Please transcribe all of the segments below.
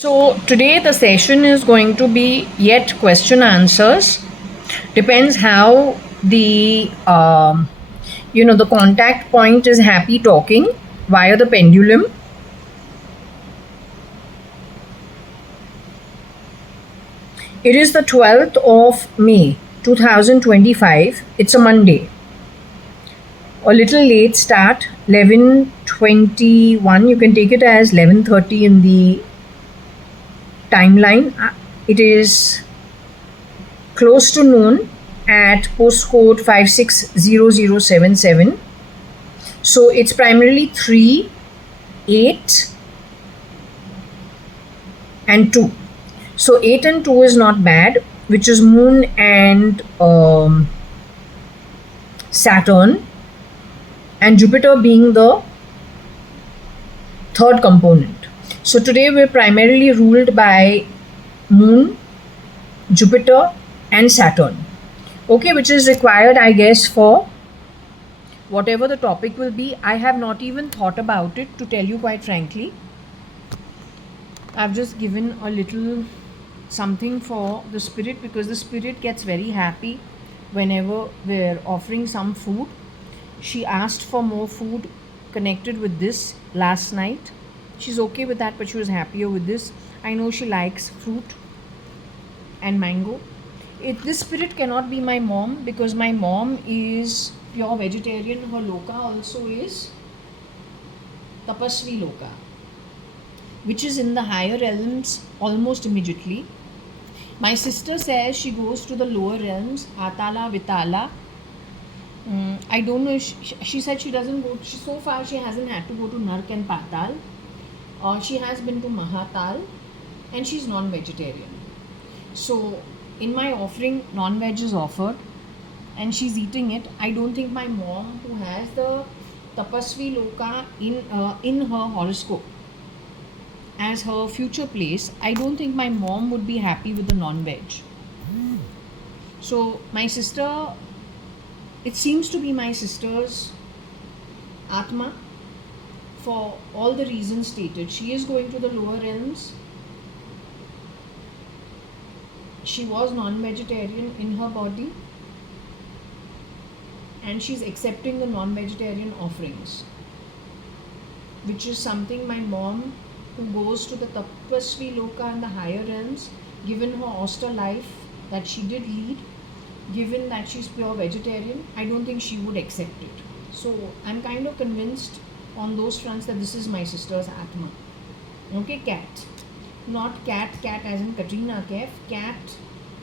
So today the session is going to be yet question answers. Depends how the contact point is happy talking via the pendulum. It is the 12th of May 2025. It's a Monday. A little late start, 11:21. You can take it as 11:30 in the timeline. It is close to noon at postcode 560077. So it's primarily 3, 8, and 2. So 8 and 2 is not bad, which is Moon and Saturn, and Jupiter being the third component. So today we're primarily ruled by Moon, Jupiter, and Saturn. Okay, which is required, I guess, for whatever the topic will be. I have not even thought about it, to tell you quite frankly. I've just given a little something for the spirit, because the spirit gets very happy whenever we're offering some food. She asked for more food connected with this last night. She's okay with that, but she was happier with this. I know she likes fruit and mango. This spirit cannot be my mom, because my mom is pure vegetarian. Her loka also is Tapasvi loka, which is in the higher realms almost immediately. My sister says she goes to the lower realms, Atala, Vitala. I don't know if she said she doesn't go. So far, she hasn't had to go to Nark and Patal. She has been to Mahatal, and she's non-vegetarian. So, in my offering, non-veg is offered, and she's eating it. I don't think my mom, who has the Tapasvi Loka in her horoscope as her future place, I don't think my mom would be happy with the non-veg. So my sister, it seems to be my sister's Atma, for all the reasons stated. She is going to the lower realms. She was non-vegetarian in her body, and she's accepting the non-vegetarian offerings, which is something my mom, who goes to the Tapasvi Loka and the higher realms, given her austere life that she did lead, given that she's pure vegetarian, I don't think she would accept it. So I'm kind of convinced on those fronts that this is my sister's Atma. Okay, cat. Not cat as in Katrina Kaif. Cat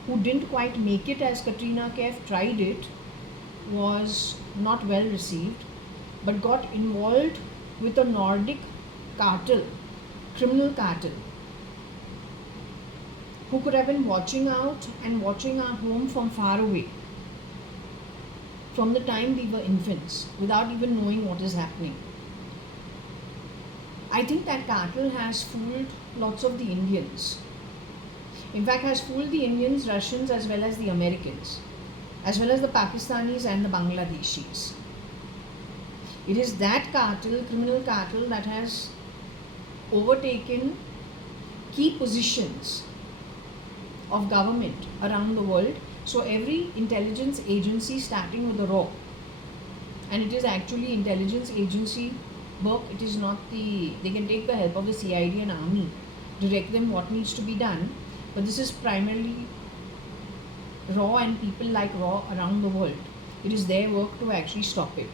who didn't quite make it as Katrina Kaif tried it, was not well received, but got involved with a Nordic cartel, criminal cartel, who could have been watching out and watching our home from far away, from the time we were infants, without even knowing what is happening. I think that cartel has fooled lots of the Indians. In fact, has fooled the Indians, Russians, as well as the Americans, as well as the Pakistanis and the Bangladeshis. It is that cartel, criminal cartel, that has overtaken key positions of government around the world. So every intelligence agency, starting with the RAW, and it is actually intelligence agency work. It is not they can take the help of the CID and army, direct them what needs to be done, but this is primarily RAW and people like RAW around the world. It is their work to actually stop it.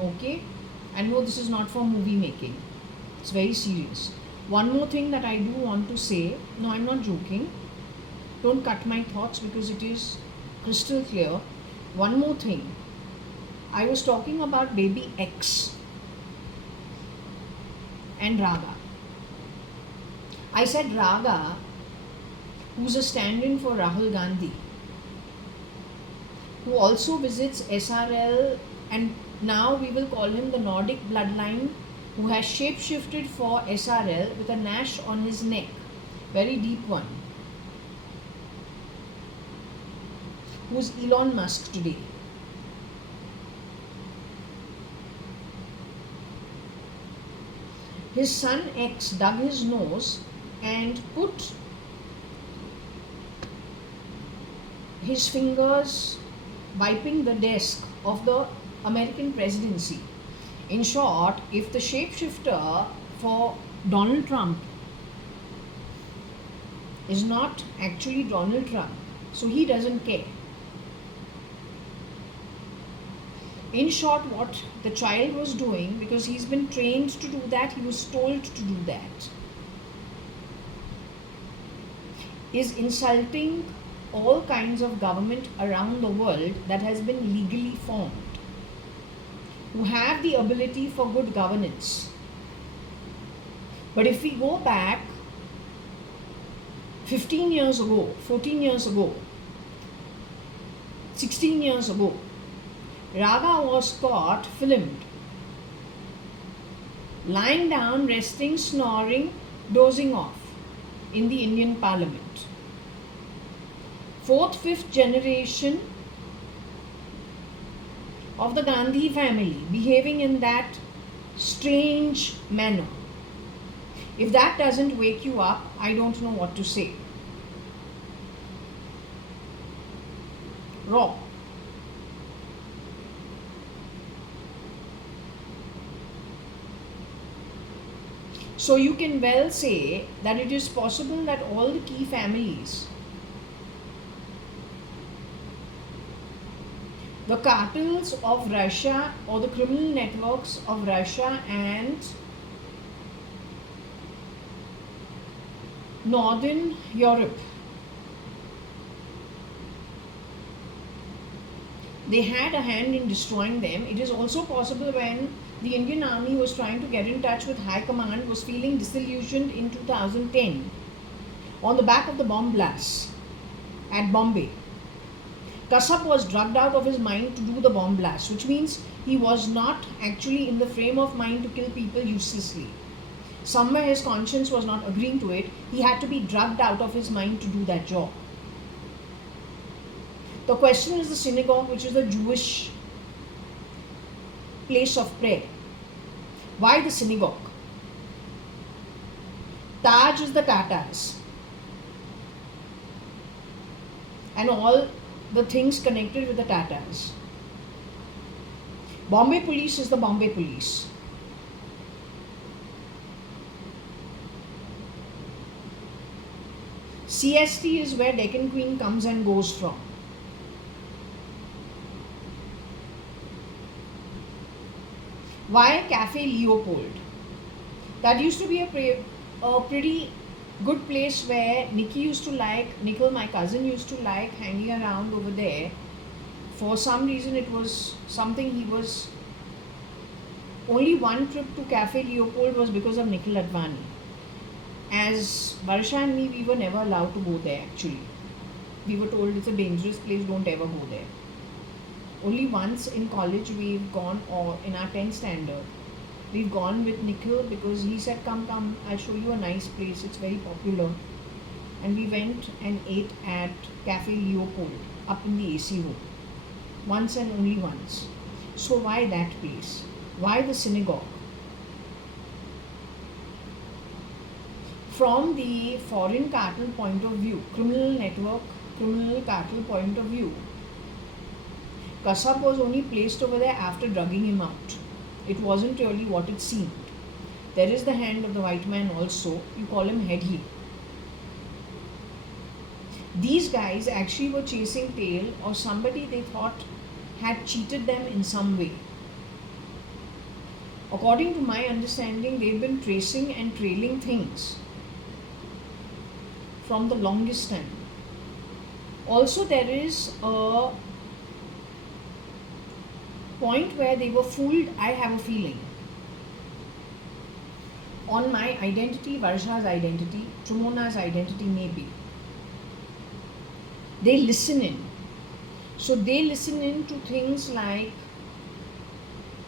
Okay? And no, this is not for movie making. It's very serious. One more thing that I do want to say, no, I'm not joking. Don't cut my thoughts, because it is crystal clear. One more thing. I was talking about baby X and Raga. I said Raga, who's a stand-in for Rahul Gandhi, who also visits SRL, and now we will call him the Nordic bloodline, who has shape-shifted for SRL with a Nash on his neck, very deep one, who's Elon Musk today. His son X dug his nose and put his fingers wiping the desk of the American presidency. In short, if the shapeshifter for Donald Trump is not actually Donald Trump, so he doesn't care. In short, what the child was doing, because he's been trained to do that, he was told to do that, is insulting all kinds of government around the world that has been legally formed, who have the ability for good governance. But if we go back 15 years ago, 14 years ago, 16 years ago, Raga was caught, filmed, lying down, resting, snoring, dozing off in the Indian Parliament. Fourth, fifth generation of the Gandhi family behaving in that strange manner. If that doesn't wake you up, I don't know what to say. Raw. So you can well say that it is possible that all the key families, the cartels of Russia or the criminal networks of Russia and Northern Europe, they had a hand in destroying them. It is also possible when the Indian Army was trying to get in touch with High Command, was feeling disillusioned in 2010 on the back of the bomb blasts at Bombay. Kasab was drugged out of his mind to do the bomb blast, which means he was not actually in the frame of mind to kill people uselessly. Somewhere his conscience was not agreeing to it. He had to be drugged out of his mind to do that job. The question is the synagogue, which is the Jewish place of prayer. Why the synagogue? Taj is the Tatars and all the things connected with the Tatars. Bombay police is the Bombay police. CST is where Deccan Queen comes and goes from. Why Cafe Leopold? That used to be a pretty good place where Nikki used to like, Nicole, my cousin, used to like hanging around over there. For some reason, it was something he was. Only one trip to Cafe Leopold was because of Nikhil Advani. As Varsha and me, we were never allowed to go there actually. We were told it's a dangerous place, don't ever go there. Only once in college we've gone, or in our 10th standard, we've gone with Nikhil because he said, come, I'll show you a nice place, it's very popular. And we went and ate at Cafe Leopold up in the AC room. Once and only once. So why that place? Why the synagogue? From the foreign cartel point of view, criminal network, criminal cartel point of view, Kasab was only placed over there after drugging him out. It wasn't really what it seemed. There is the hand of the white man also. You call him Headley. These guys actually were chasing tail of somebody they thought had cheated them in some way. According to my understanding, they've been tracing and trailing things from the longest time. Also, there is a point where they were fooled, I have a feeling, on my identity, Varsha's identity, Trumona's identity maybe. They listen in. So they listen in to things like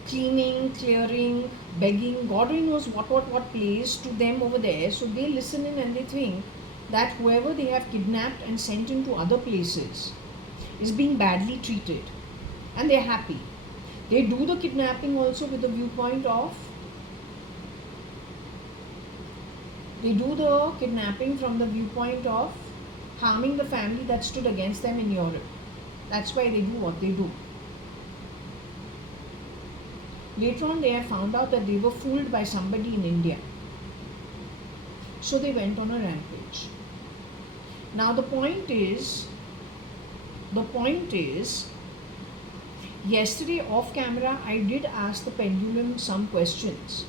cleaning, clearing, begging, God only knows what plays to them over there. So they listen in and they think that whoever they have kidnapped and sent into other places is being badly treated, and they're happy. They do the kidnapping also with the viewpoint of They do the kidnapping from the viewpoint of harming the family that stood against them in Europe. That's why they do what they do. Later on, they have found out that they were fooled by somebody in India. So they went on a rampage. Now the point is, yesterday off camera, I did ask the pendulum some questions.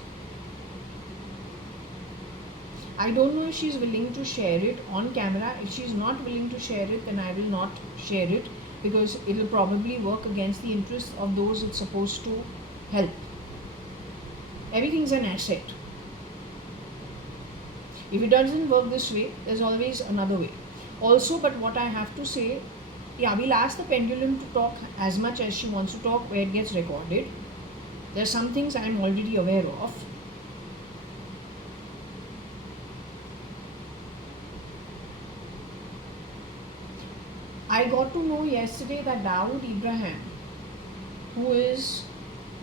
I don't know if she's willing to share it on camera. If she's not willing to share it, then I will not share it, because it will probably work against the interests of those it's supposed to help. Everything's an asset. If it doesn't work this way, there's always another way. Also, but what I have to say, yeah, we'll ask the pendulum to talk as much as she wants to talk where it gets recorded. There's some things I'm already aware of. I got to know yesterday that Dawood Ibrahim, who is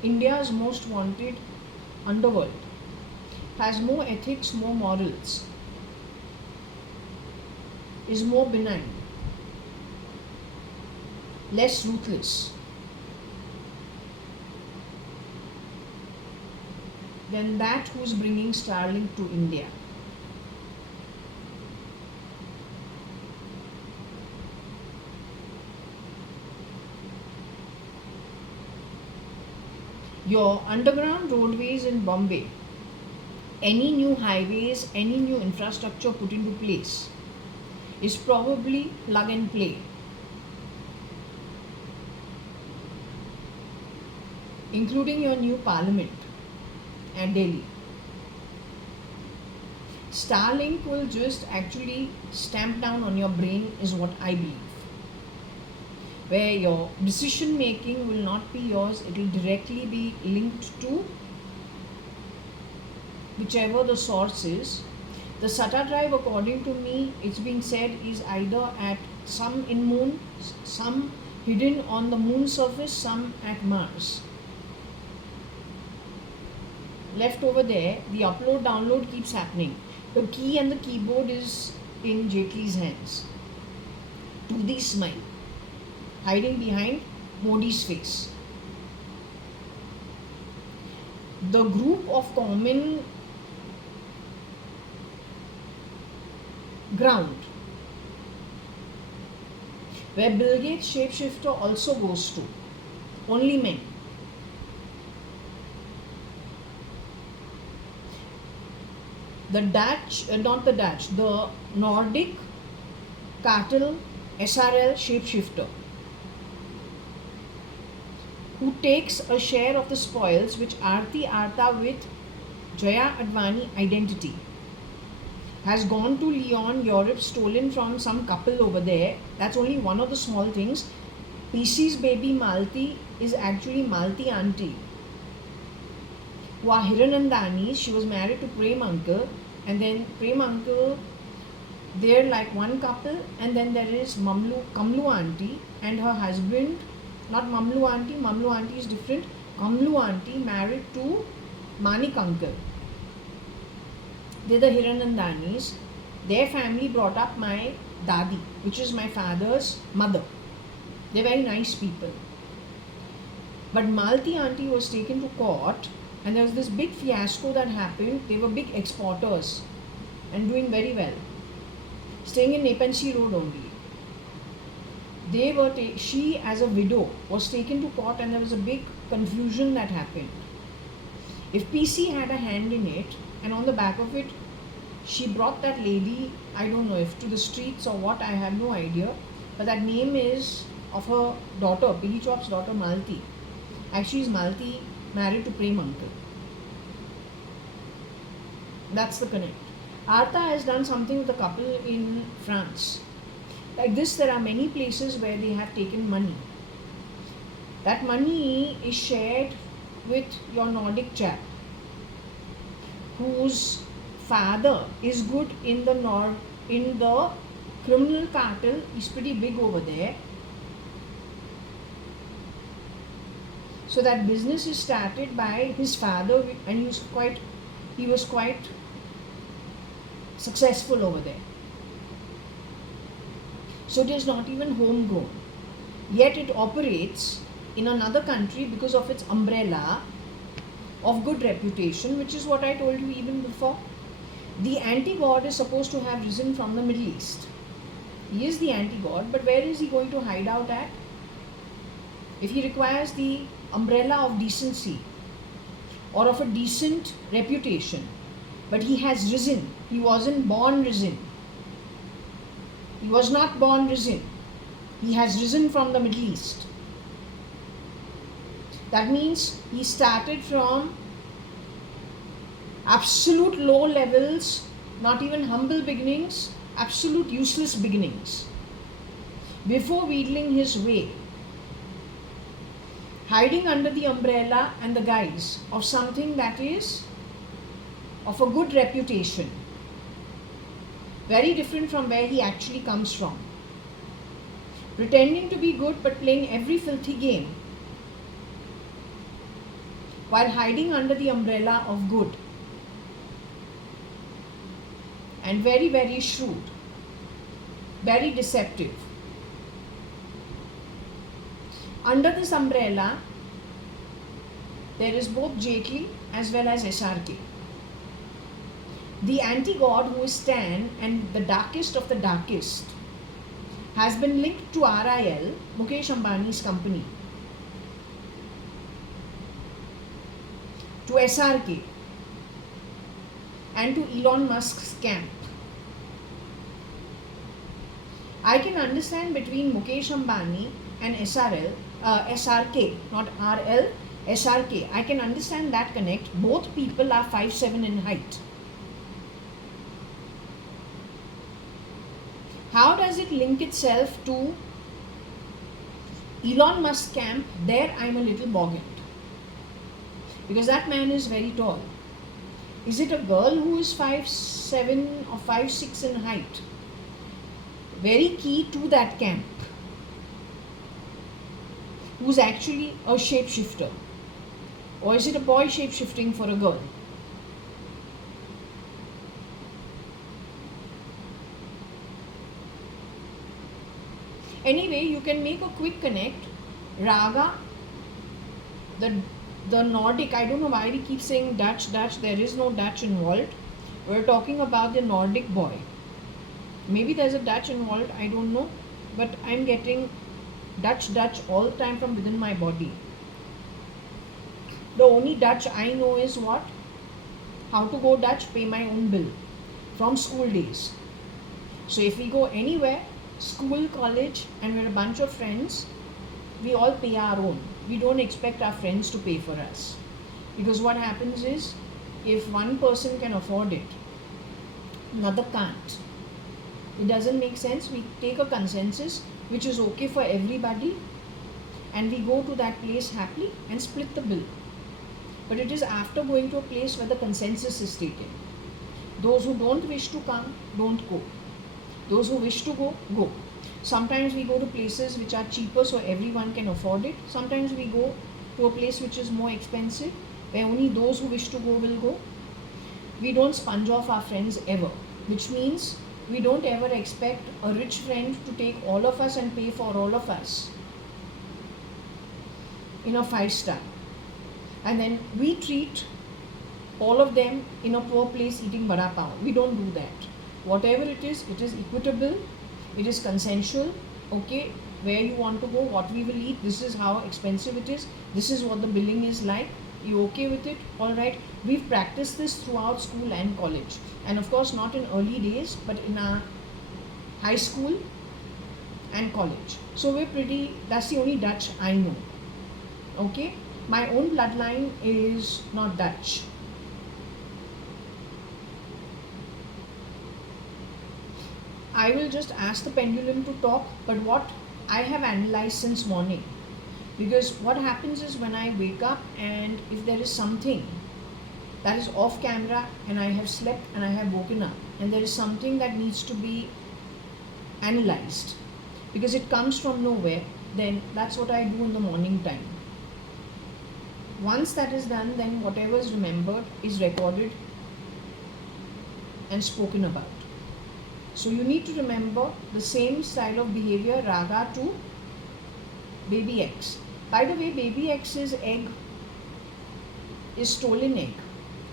India's most wanted underworld, has more ethics, more morals, is more benign, less ruthless than that who's bringing Starlink to India. Your underground roadways in Bombay, any new highways, any new infrastructure put into place is probably plug and play, including your new parliament at Delhi. Starlink will just actually stamp down on your brain is what I believe. Where your decision making will not be yours, it will directly be linked to whichever the source is. The SATA drive, according to me, it's being said is either at some in moon, some hidden on the moon surface, some at Mars. Left over there, the upload download keeps happening. The key and the keyboard is in Jaitley's hands. To the smile, hiding behind Modi's face. The group of common ground where Bill Gates shapeshifter also goes to, only men. The Nordic cartel SRL shapeshifter, who takes a share of the spoils which Aarti Arta with JAYA.ADVANI identity has gone to Lyon, Europe, stolen from some couple over there. That's only one of the small things. PC's baby Malti is actually Malti auntie, who are Hiranandani. She was married to Prem uncle, and then Prem uncle, they're like one couple, and then there is Kamlu auntie and her husband, not Mamlu auntie is different. Kamlu auntie married to Manik uncle. They're the Hiranandanis. Their family brought up my dadi, which is my father's mother. They're very nice people. But Malti auntie was taken to court, and there was this big fiasco that happened. They were big exporters and doing very well, staying in Nepensi Road only. She as a widow was taken to court, and there was a big confusion that happened. If PC had a hand in it, and on the back of it, she brought that lady, I don't know if to the streets or what, I have no idea, but that name is of her daughter, Billy Chop's daughter Malti. Actually, is Malti married to Prem uncle. That's the connect. Arta has done something with a couple in France. Like this, there are many places where they have taken money. That money is shared with your Nordic chap, whose father is good in the criminal cartel. He's pretty big over there. So that business is started by his father, and he was quite successful over there. So it is not even homegrown. Yet it operates in another country because of its umbrella of good reputation, which is what I told you even before. The anti-god is supposed to have risen from the Middle East. He is the anti-god, but where is he going to hide out at? If he requires the umbrella of decency or of a decent reputation, but he has risen. He wasn't born risen. He was not born risen. He has risen from the Middle East. That means he started from absolute low levels, not even humble beginnings, absolute useless beginnings. Before wheedling his way, hiding under the umbrella and the guise of something that is of a good reputation, very different from where he actually comes from. Pretending to be good but playing every filthy game while hiding under the umbrella of good. And very, very shrewd, very deceptive. Under this umbrella, there is both JAYA as well as SRK. The anti-god, who is Stan and the darkest of the darkest, has been linked to RIL, Mukesh Ambani's company, to SRK, and to Elon Musk's camp. I can understand between Mukesh Ambani and SRK, not RL, SRK. I can understand that connect. Both people are 5'7" in height. How does it link itself to Elon Musk camp? There I am a little boggled, because that man is very tall. Is it a girl who is 5'7" or 5'6" in height? Very key to that camp, who's actually a shapeshifter? Or is it a boy shapeshifting for a girl? Anyway, you can make a quick connect. Raga, the Nordic, I don't know why we keep saying Dutch, there is no Dutch involved. We're talking about the Nordic boy. Maybe there's a Dutch involved, I don't know. But I'm getting Dutch all the time from within my body. The only Dutch I know is what? How to go Dutch, pay my own bill. From school days. So if we go anywhere, school, college, and we're a bunch of friends, we all pay our own. We don't expect our friends to pay for us. Because what happens is, if one person can afford it, another can't. It doesn't make sense. We take a consensus which is okay for everybody, and we go to that place happily and split the bill. But it is after going to a place where the consensus is taken. Those who don't wish to come, don't go. Those who wish to go, go. Sometimes we go to places which are cheaper so everyone can afford it. Sometimes we go to a place which is more expensive, where only those who wish to go will go. We don't sponge off our friends ever, which means we don't ever expect a rich friend to take all of us and pay for all of us in a 5-star. And then we treat all of them in a poor place eating vada pav. We don't do that. Whatever it is equitable, it is consensual. Okay, where you want to go, what we will eat, this is how expensive it is, this is what the billing is like. You okay with it? Alright. We've practiced this throughout school and college. And of course not in early days, but in our high school and college. So we're pretty, that's the only Dutch I know. Okay? My own bloodline is not Dutch. I will just ask the pendulum to talk, but what I have analyzed since morning. Because what happens is, when I wake up and if there is something that is off camera and I have slept and I have woken up and there is something that needs to be analyzed because it comes from nowhere, then that's what I do in the morning time. Once that is done, then whatever is remembered is recorded and spoken about. So you need to remember the same style of behavior, raga to baby X. By the way, baby X's egg is stolen egg.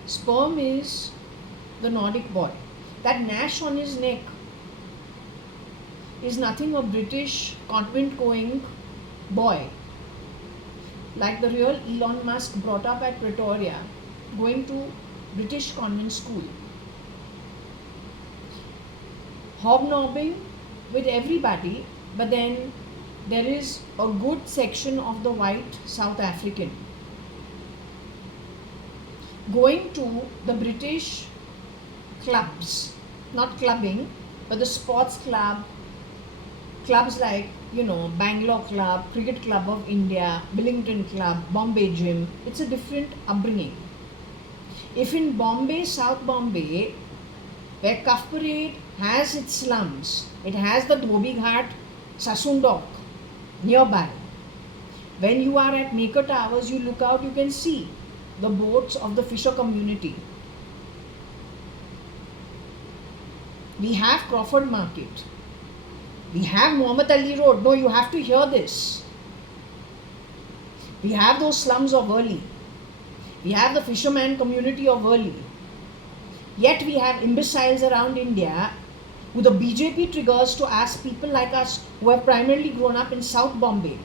Sperm is the Nordic boy. That Nash on his neck is nothing a British convent going boy, like the real Elon Musk, brought up at Pretoria, going to British convent school, hobnobbing with everybody, but then there is a good section of the white South African going to the British clubs, not clubbing, but the sports clubs like, Bangalore Club, Cricket Club of India, Billington Club, Bombay Gym. It's a different upbringing. If in Bombay, South Bombay, where Cuff Parade has its slums, it has the Dhobi Ghat, Sasundok nearby. When you are at Maker Towers, you look out, you can see the boats of the fisher community. We have Crawford Market. We have Muhammad Ali Road. No, you have to hear this. We have those slums of Worli. We have the fisherman community of Worli. Yet we have imbeciles around India who the BJP triggers to ask people like us who have primarily grown up in South Bombay,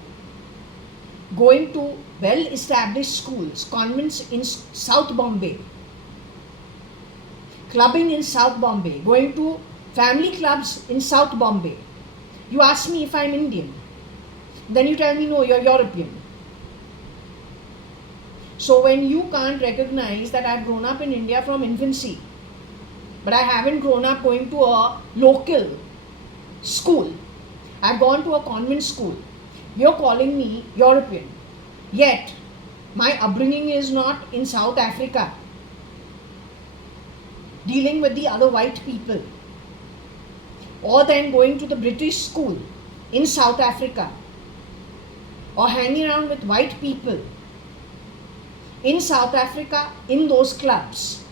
going to well-established schools, convents in South Bombay, clubbing in South Bombay, going to family clubs in South Bombay. You ask me if I'm Indian. Then you tell me, no, you're European. So when you can't recognize that I've grown up in India from infancy, but I haven't grown up going to a local school, I've gone to a convent school, you're calling me European. Yet, my upbringing is not in South Africa, dealing with the other white people, or then going to the British school in South Africa, or hanging around with white people in South Africa in those clubs,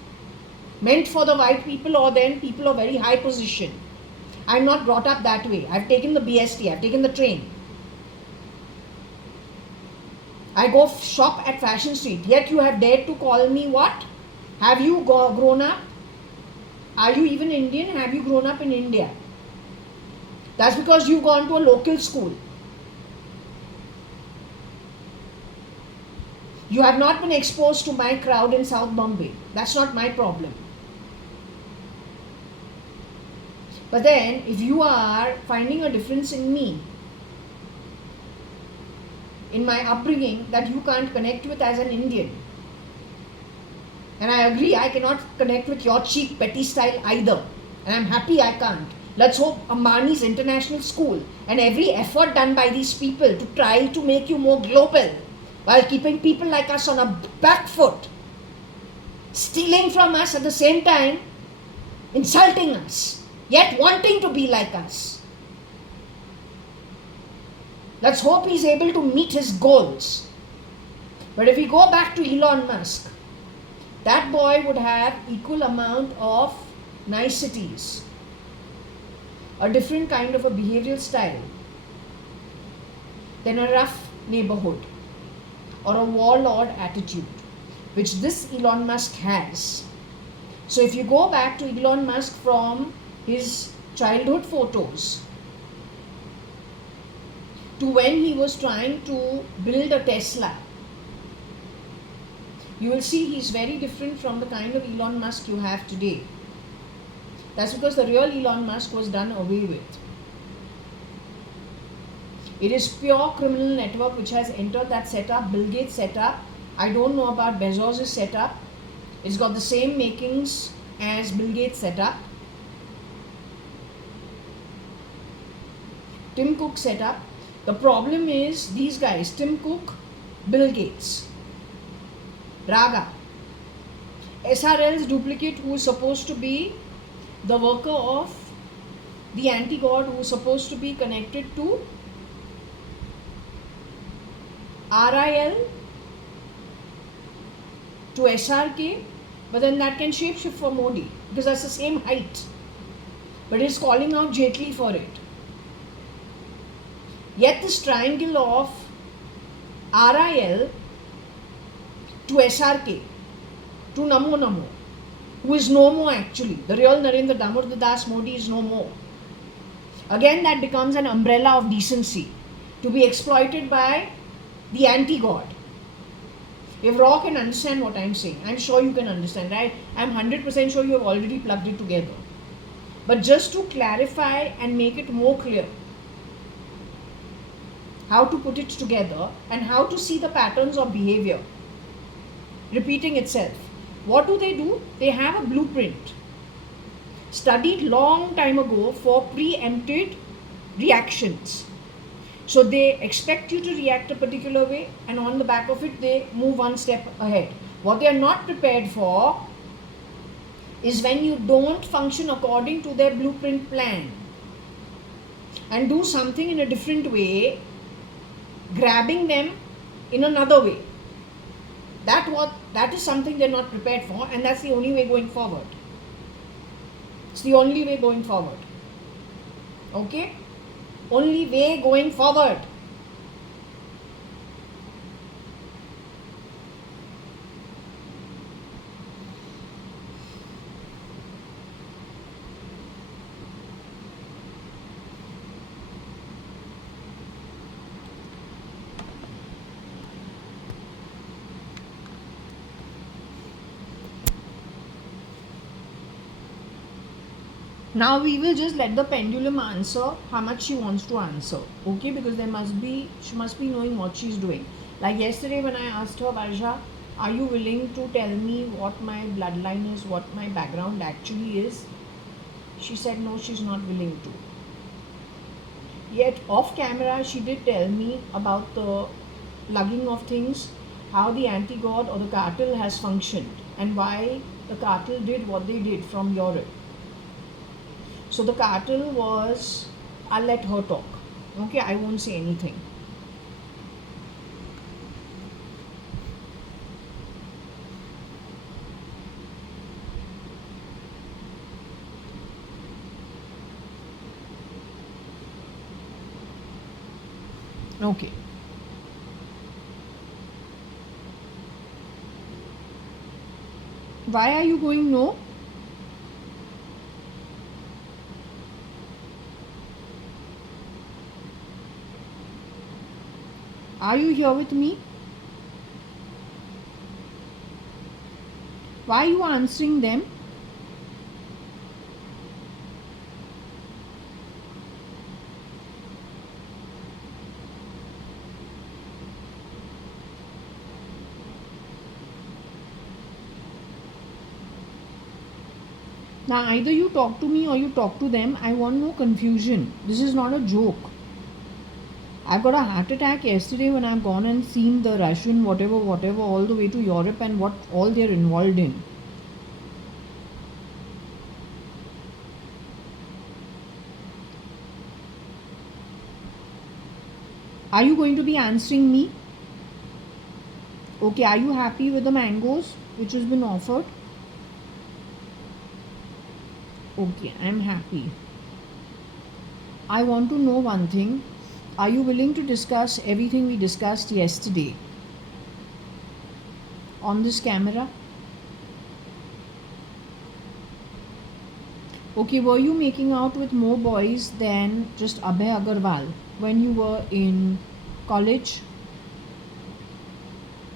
meant for the white people or then people of very high position. I'm not brought up that way. I've taken the BST, I've taken the train. I go shop at Fashion Street, yet you have dared to call me what? Have you grown up? Are you even Indian? Have you grown up in India? That's because you've gone to a local school. You have not been exposed to my crowd in South Bombay. That's not my problem. But then, if you are finding a difference in me, in my upbringing, that you can't connect with as an Indian, and I agree, I cannot connect with your cheap petty style either, and I'm happy I can't. Let's hope Ambani's international school and every effort done by these people to try to make you more global while keeping people like us on a back foot, stealing from us at the same time, insulting us, yet wanting to be like us. Let's hope he's able to meet his goals. But if we go back to Elon Musk, that boy would have equal amount of niceties, a different kind of a behavioral style than a rough neighborhood or a warlord attitude, which this Elon Musk has. So if you go back to Elon Musk from his childhood photos to when he was trying to build a Tesla, you will see he's very different from the kind of Elon Musk you have today. That's because the real Elon Musk was done away with. It is pure criminal network which has entered that setup, Bill Gates setup. I don't know about Bezos' setup. It's got the same makings as Bill Gates setup. Tim Cook setup. The problem is these guys, Tim Cook, Bill Gates, Raga, SRL's duplicate who is supposed to be the worker of the anti-god who is supposed to be connected to RIL to SRK, but then that can shapeshift for Modi because that's the same height. but is calling out Jaitley for it. Yet this triangle of RIL to SRK, to Namo Namo, who is no more actually. The real Narendra Damodar Das Modi is no more. Again, that becomes an umbrella of decency to be exploited by the anti-God. If Raw can understand what I'm saying, I'm sure you can understand, right? I'm 100% sure you have already plugged it together. But just to clarify and make it more clear, how to put it together and how to see the patterns of behavior repeating itself. What do? They have a blueprint studied long time ago for preempted reactions. So they expect you to react a particular way, and on the back of it they move one step ahead. What they are not prepared for is when you don't function according to their blueprint plan and do something in a different way, grabbing them in another way. That is something they're not prepared for, and that's the only way going forward. It's the only way going forward. Okay? Only way going forward. Now we will just let the pendulum answer how much she wants to answer, okay? Because she must be knowing what she's doing. Like yesterday when I asked her, Varsha, are you willing to tell me what my bloodline is, what my background actually is? She said no, she's not willing to. Yet off camera, she did tell me about the lugging of things, how the anti-God or the cartel has functioned, and why the cartel did what they did from Europe. So the cartel was, I'll let her talk. Okay, I won't say anything. Okay. Why are you going no? Are you here with me? Why are you answering them? Now either you talk to me or you talk to them. I want no confusion. This is not a joke. I got a heart attack yesterday when I've gone and seen the Russian whatever all the way to Europe and what all they're involved in. Are you going to be answering me? Okay, are you happy with the mangoes which has been offered? Okay, I'm happy. I want to know one thing. Are you willing to discuss everything we discussed yesterday on this camera? Okay, were you making out with more boys than just Abhay Agarwal when you were in college?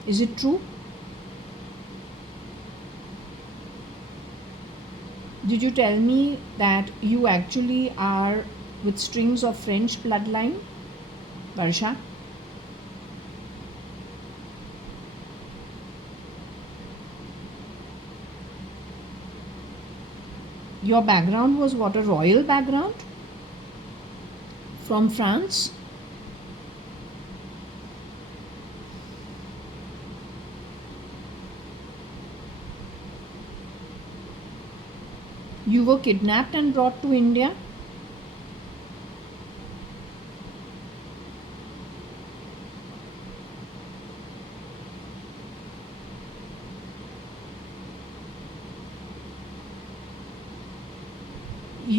Is it true? Did you tell me that you actually are with strings of French bloodline, Varsha? Your background was what, a royal background? From France? You were kidnapped and brought to India?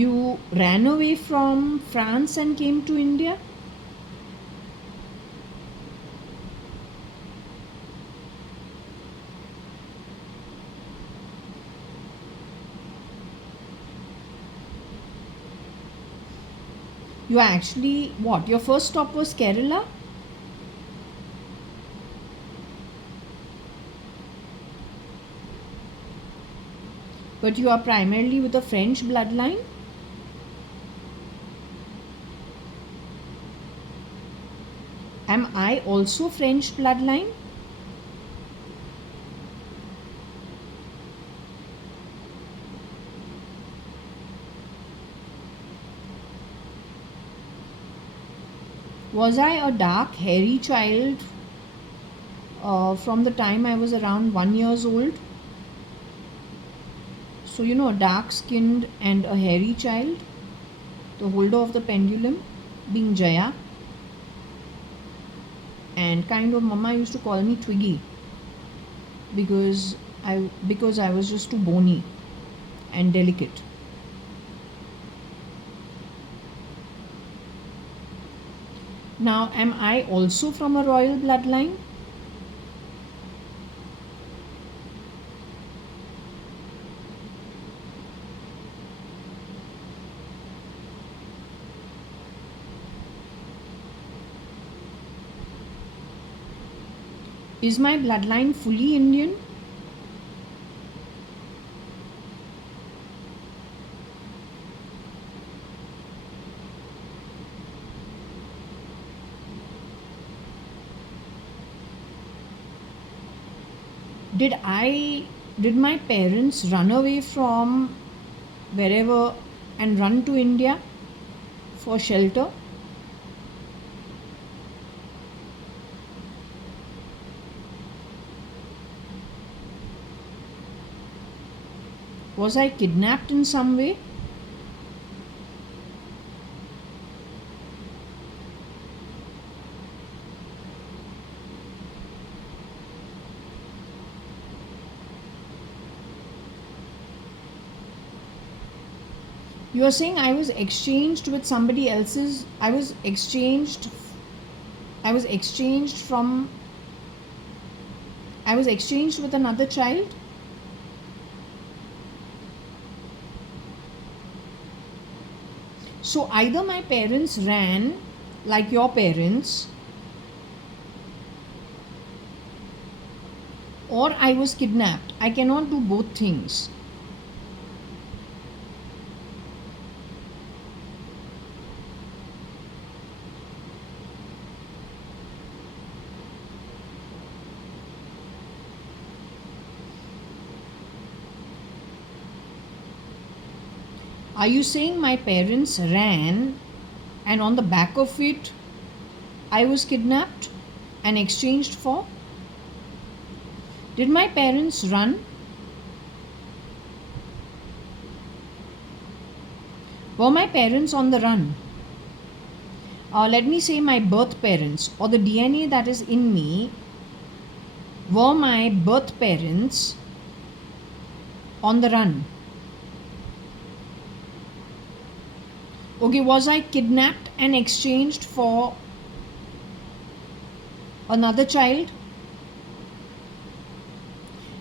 You ran away from France and came to India? You actually, what? Your first stop was Kerala? But you are primarily with a French bloodline? Am I also French bloodline? Was I a dark, hairy child from the time I was around 1 year old? So, a dark skinned and a hairy child, the holder of the pendulum being Jaya. And kind of Mama used to call me Twiggy because I was just too bony and delicate. Now, am I also from a royal bloodline? Is my bloodline fully Indian? Did my parents run away from wherever and run to India for shelter? Was I kidnapped in some way? You are saying I was exchanged with somebody else's. I was exchanged with another child. So either my parents ran like your parents, or I was kidnapped. I cannot do both things. Are you saying my parents ran and on the back of it I was kidnapped and exchanged for? Did my parents run? Were my parents on the run? Let me say my birth parents, or the DNA that is in me, were my birth parents on the run? Okay, was I kidnapped and exchanged for another child?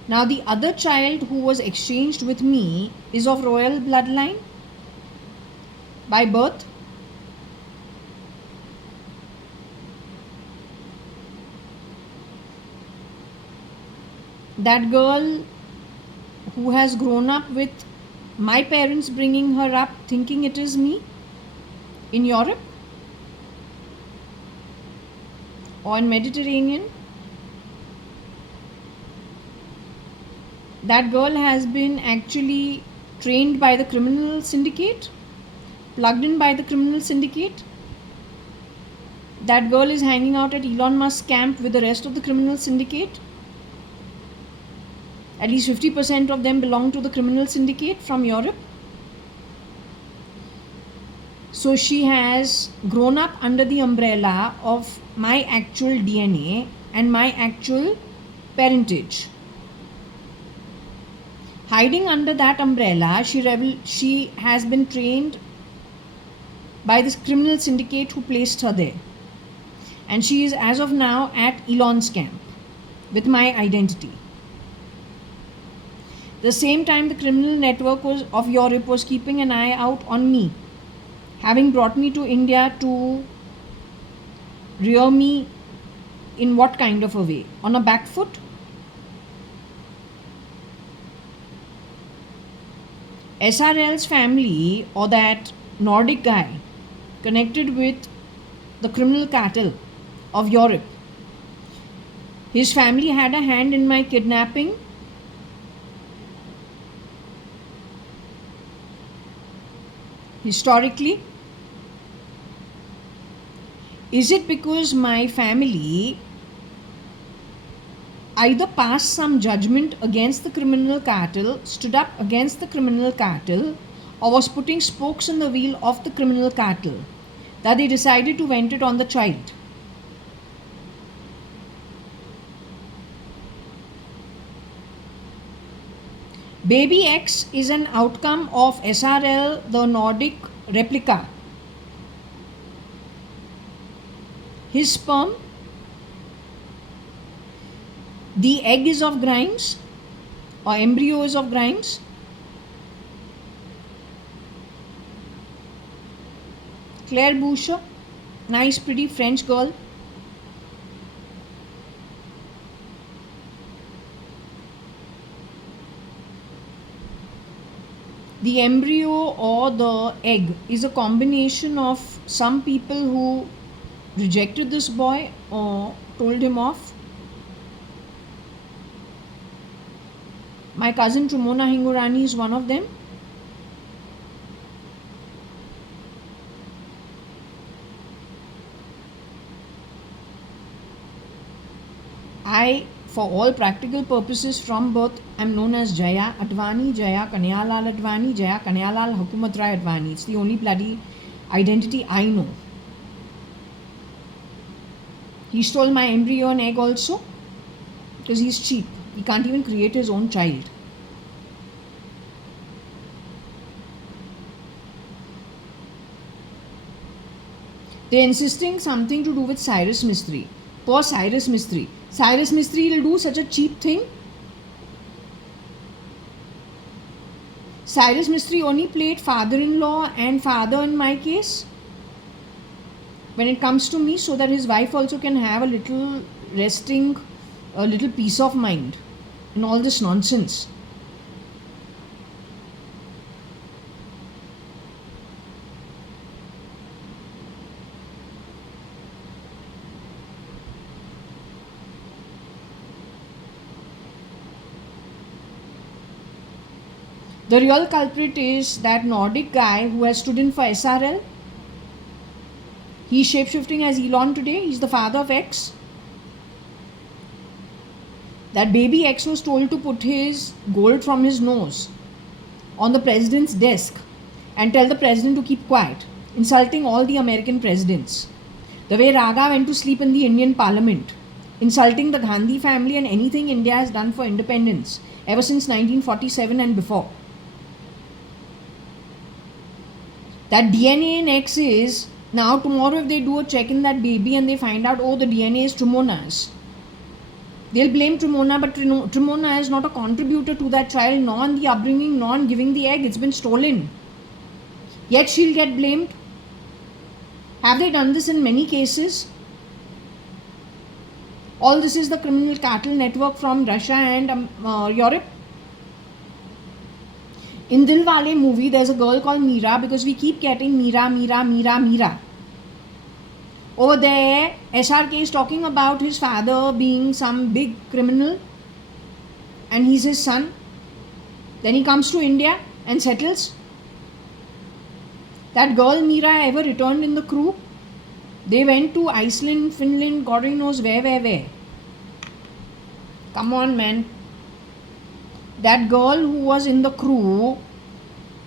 Now, the other child who was exchanged with me is of royal bloodline by birth. That girl who has grown up with my parents bringing her up thinking it is me in Europe or in Mediterranean, that girl has been actually trained by the criminal syndicate, plugged in by the criminal syndicate. That girl is hanging out at Elon Musk's camp with the rest of the criminal syndicate. At least 50% of them belong to the criminal syndicate from Europe. So she has grown up under the umbrella of my actual DNA and my actual parentage. Hiding under that umbrella, she has been trained by this criminal syndicate who placed her there. And she is as of now at Elon's camp with my identity. The same time, the criminal network of Europe was keeping an eye out on me, having brought me to India to rear me in what kind of a way? On a back foot? SRL's family, or that Nordic guy connected with the criminal cartel of Europe, his family had a hand in my kidnapping. Historically, is it because my family either passed some judgment against the criminal cartel, stood up against the criminal cartel, or was putting spokes in the wheel of the criminal cartel, that they decided to vent it on the child? Baby X is an outcome of SRL, the Nordic replica. His sperm, the egg is of Grimes, or embryo is of Grimes. Claire Boucher, nice pretty French girl. The embryo or the egg is a combination of some people who rejected this boy or told him off. My cousin Trumona Hingorani is one of them. I, for all practical purposes from birth, am known as JAYA.ADVANI, Jaya Kanayalal Advani, Jaya Kanayalal Hukumat Rai Advani. It's the only bloody identity I know. He stole my embryo and egg also because he's cheap. He can't even create his own child. They're insisting something to do with Cyrus Mistry. Poor Cyrus Mistry. Cyrus Mistry will do such a cheap thing. Cyrus Mistry only played father-in-law and father in my case when it comes to me, so that his wife also can have a little resting, a little peace of mind in all this nonsense. The real culprit is that Nordic guy who has stood in for SRL. He's shapeshifting as Elon today. He's the father of X. That baby X was told to put his gold from his nose on the president's desk and tell the president to keep quiet, insulting all the American presidents. The way Raga went to sleep in the Indian parliament, insulting the Gandhi family and anything India has done for independence ever since 1947 and before. That DNA in X is, now tomorrow if they do a check in that baby and they find out, oh, the DNA is Trumona's, they'll blame Trumona, but Trumona is not a contributor to that child, nor in the upbringing, nor in giving the egg. It's been stolen. Yet she'll get blamed. Have they done this in many cases? All this is the criminal cartel network from Russia and Europe. In Dilwale movie, there's a girl called Meera, because we keep getting Meera. Over there, SRK is talking about his father being some big criminal and he's his son. Then he comes to India and settles. That girl Meera ever returned in the crew? They went to Iceland, Finland, God knows where. Come on, man. That girl who was in the crew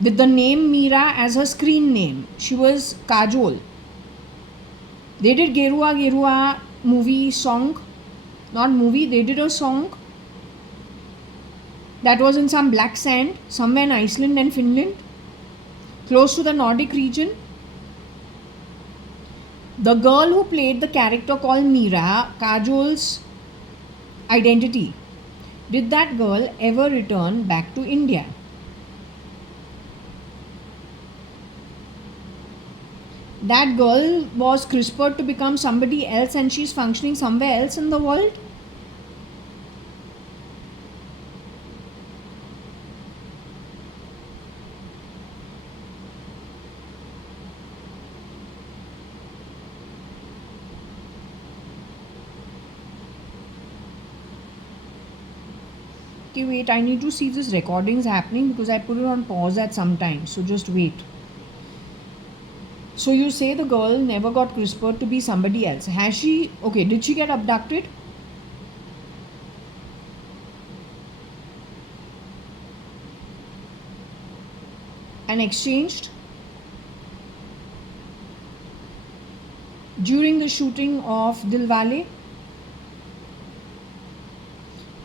with the name Meera as her screen name, she was Kajol. They did Gerua movie song, not movie, they did a song. that was in some black sand somewhere in Iceland and Finland, close to the Nordic region. The girl who played the character called Meera, Kajol's identity, did that girl ever return back to India? That girl was CRISPRed to become somebody else and she's functioning somewhere else in the world? Okay, wait, I need to see this recordings happening because I put it on pause at some time. So just wait. So you say the girl never got CRISPRed to be somebody else. Has she? Okay, did she get abducted? And exchanged? During the shooting of Dilwale?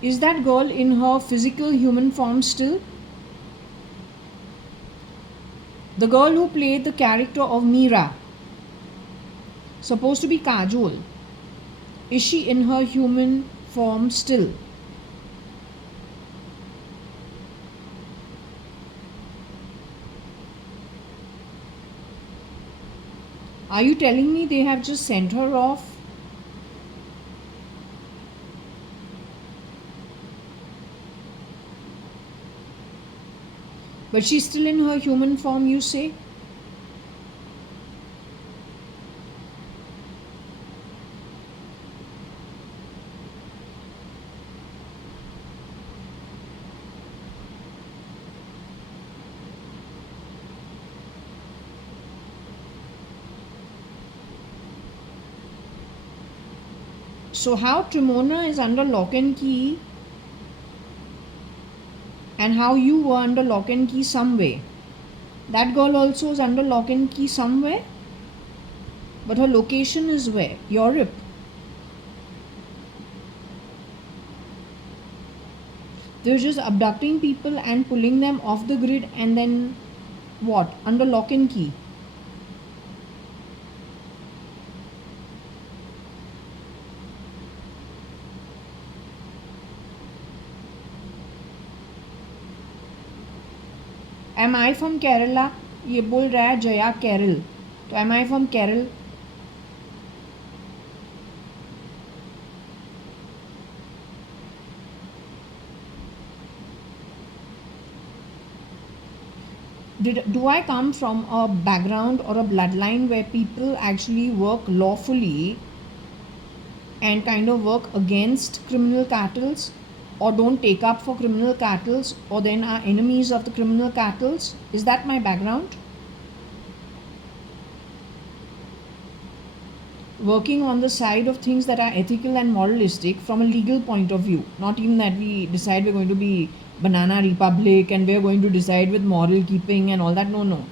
Is that girl in her physical human form still? The girl who played the character of Meera, supposed to be Kajol, is she in her human form still? Are you telling me they have just sent her off? But she's still in her human form, you say? So how Trimona is under lock and key and how you were under lock and key some way. That girl also is under lock and key somewhere, but her location is where? Europe. They're just abducting people and pulling them off the grid and then what? Under lock and key. Am I from Kerala? ये बोल रहा है जया केरल. तो am I from Kerala? Do I come from a background or a bloodline where people actually work lawfully and kind of work against criminal cartels or don't take up for criminal cartels or then are enemies of the criminal cartels? Is that my background? Working on the side of things that are ethical and moralistic from a legal point of view, not even that we decide we're going to be banana republic and we're going to decide with moral keeping and all that. No.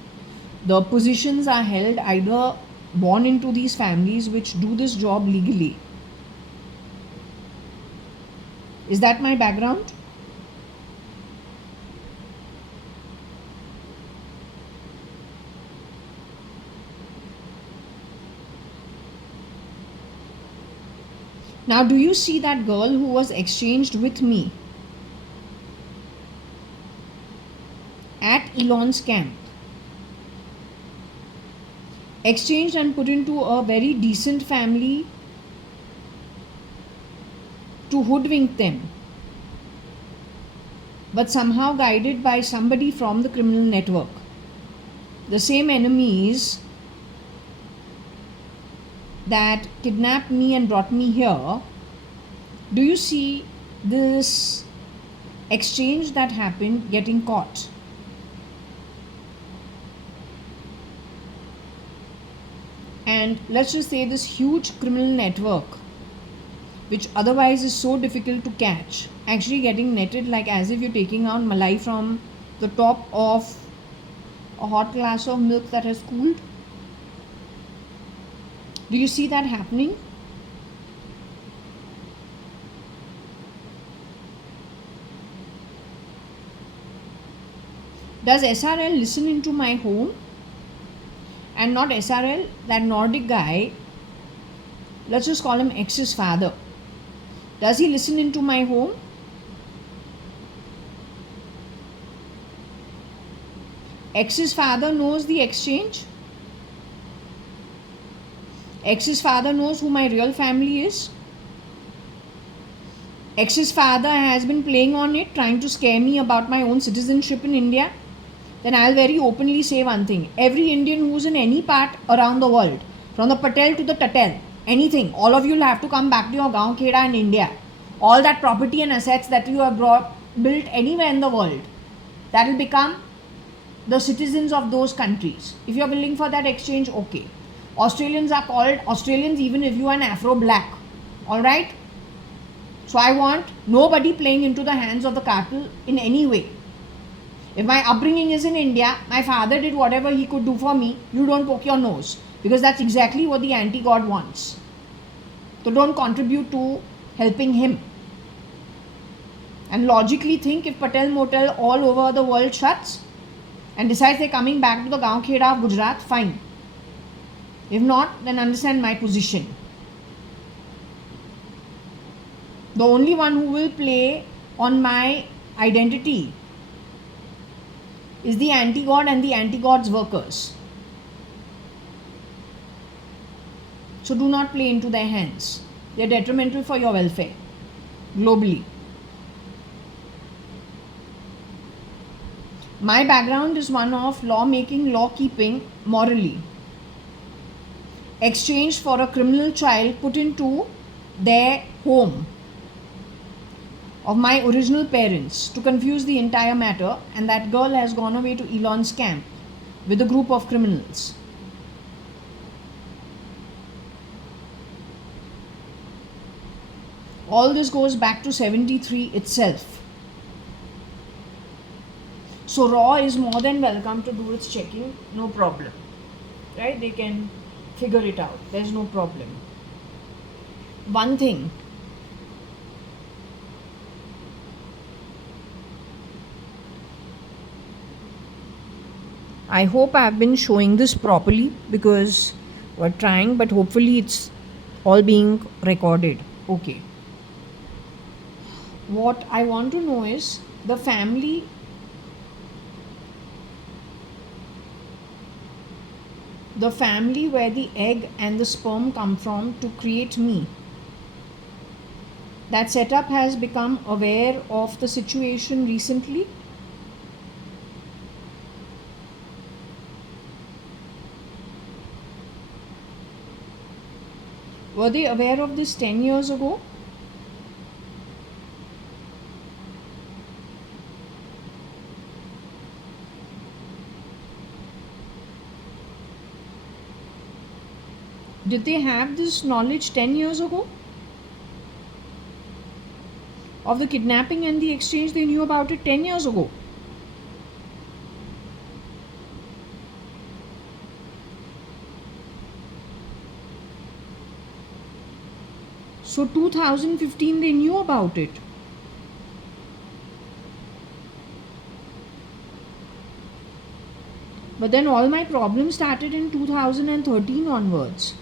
The positions are held either born into these families which do this job legally. Is that my background? Now, do you see that girl who was exchanged with me at Elon's camp? Exchanged and put into a very decent family to hoodwink them, but somehow guided by somebody from the criminal network. The same enemies that kidnapped me and brought me here. Do you see this exchange that happened getting caught? And let's just say this huge criminal network, which otherwise is so difficult to catch, actually getting netted like as if you're taking out malai from the top of a hot glass of milk that has cooled. Do you see that happening? Does SRL listen into my home? And not SRL, that Nordic guy, let's just call him X's father. Does he listen into my home? X's father knows the exchange. X's father knows who my real family is. X's father has been playing on it, trying to scare me about my own citizenship in India. Then I'll very openly say one thing. Every Indian who's in any part around the world, from the Patel to the Tatel, anything, all of you will have to come back to your Gaon Kheda in India. All that property and assets that you have built anywhere in the world, that will become the citizens of those countries. If you are willing for that exchange, okay. Australians are called Australians even if you are an Afro-Black. Alright? So I want nobody playing into the hands of the cartel in any way. If my upbringing is in India, my father did whatever he could do for me, you don't poke your nose. Because that's exactly what the anti-God wants. So don't contribute to helping him. And logically think, if Patel Motel all over the world shuts and decides they're coming back to the Gaon Kheda of Gujarat, fine. If not, then understand my position. The only one who will play on my identity is the anti-God and the anti-God's workers. So do not play into their hands. They are detrimental for your welfare globally. My background is one of law making, law keeping morally. Exchange for a criminal child put into their home of my original parents to confuse the entire matter, and that girl has gone away to Elon's camp with a group of criminals. All this goes back to 73 itself. So Raw is more than welcome to do its checking, no problem. Right? They can figure it out. There's no problem. One thing. I hope I've been showing this properly because we're trying, but hopefully it's all being recorded. Okay. What I want to know is the family where the egg and the sperm come from to create me. That setup has become aware of the situation recently. Were they aware of this 10 years ago? Did they have this knowledge 10 years ago? Of the kidnapping and the exchange, they knew about it 10 years ago. So 2015 they knew about it. But then all my problems started in 2013 onwards.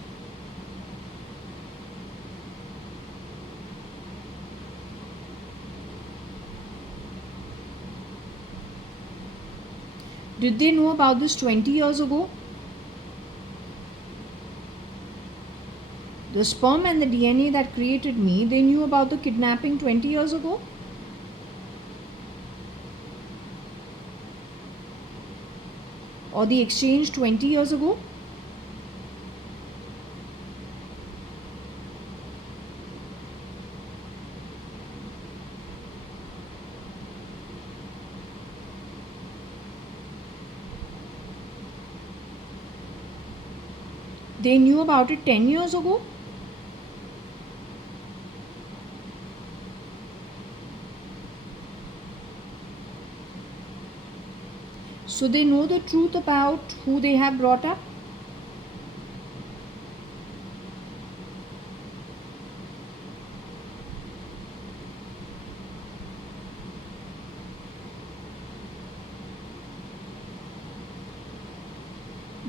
Did they know about this 20 years ago? The sperm and the DNA that created me, they knew about the kidnapping 20 years ago? Or the exchange 20 years ago? They knew about it 10 years ago? So they know the truth about who they have brought up?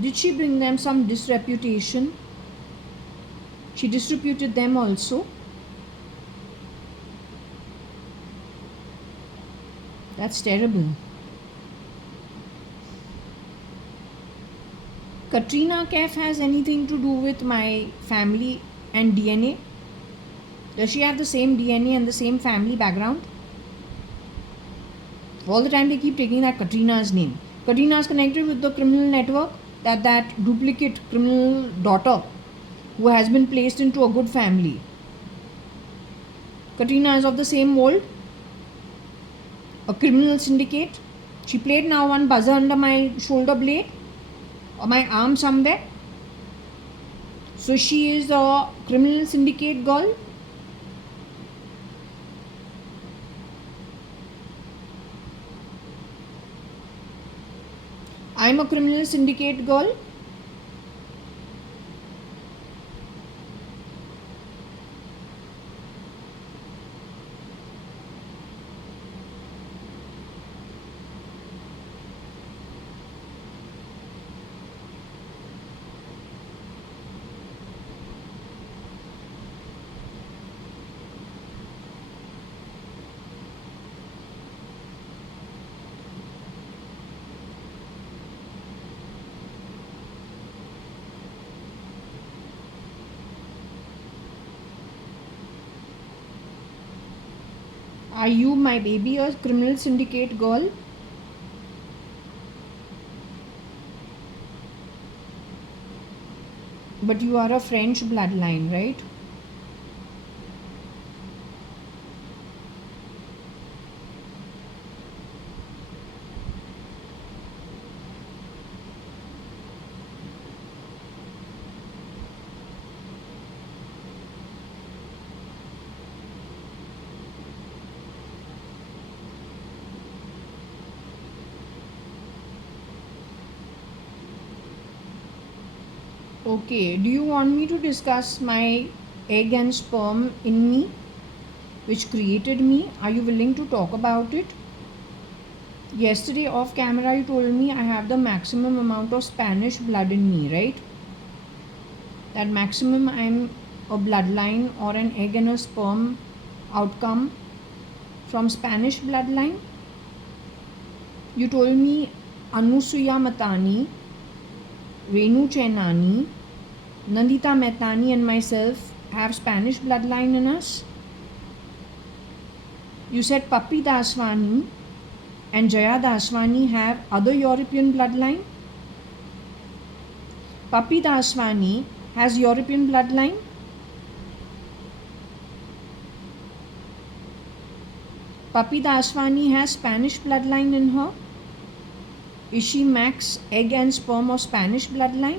Did she bring them some disreputation? She disreputed them also. That's terrible. Katrina Kaif has anything to do with my family and DNA? Does she have the same DNA and the same family background? All the time they keep taking that Katrina's name. Katrina is connected with the criminal network, that duplicate criminal daughter who has been placed into a good family. Katrina is of the same mold, a criminal syndicate. She played now one buzzer under my shoulder blade or my arm somewhere. So she is a criminal syndicate girl. I'm a criminal syndicate girl. Are you, my baby, a criminal syndicate girl? But you are a French bloodline, right? Okay, do you want me to discuss my egg and sperm in me, which created me? Are you willing to talk about it? Yesterday off camera you told me I have the maximum amount of Spanish blood in me, right? That maximum I'm a bloodline or an egg and a sperm outcome from Spanish bloodline. You told me Anusuya Matani, Renu Chenani, Nandita Metani and myself have Spanish bloodline in us. You said Papi Daswani and JAYA.ADVANI have other European bloodline. Papi Daswani has European bloodline. Papi Daswani has Spanish bloodline in her. Is she max egg and sperm of Spanish bloodline?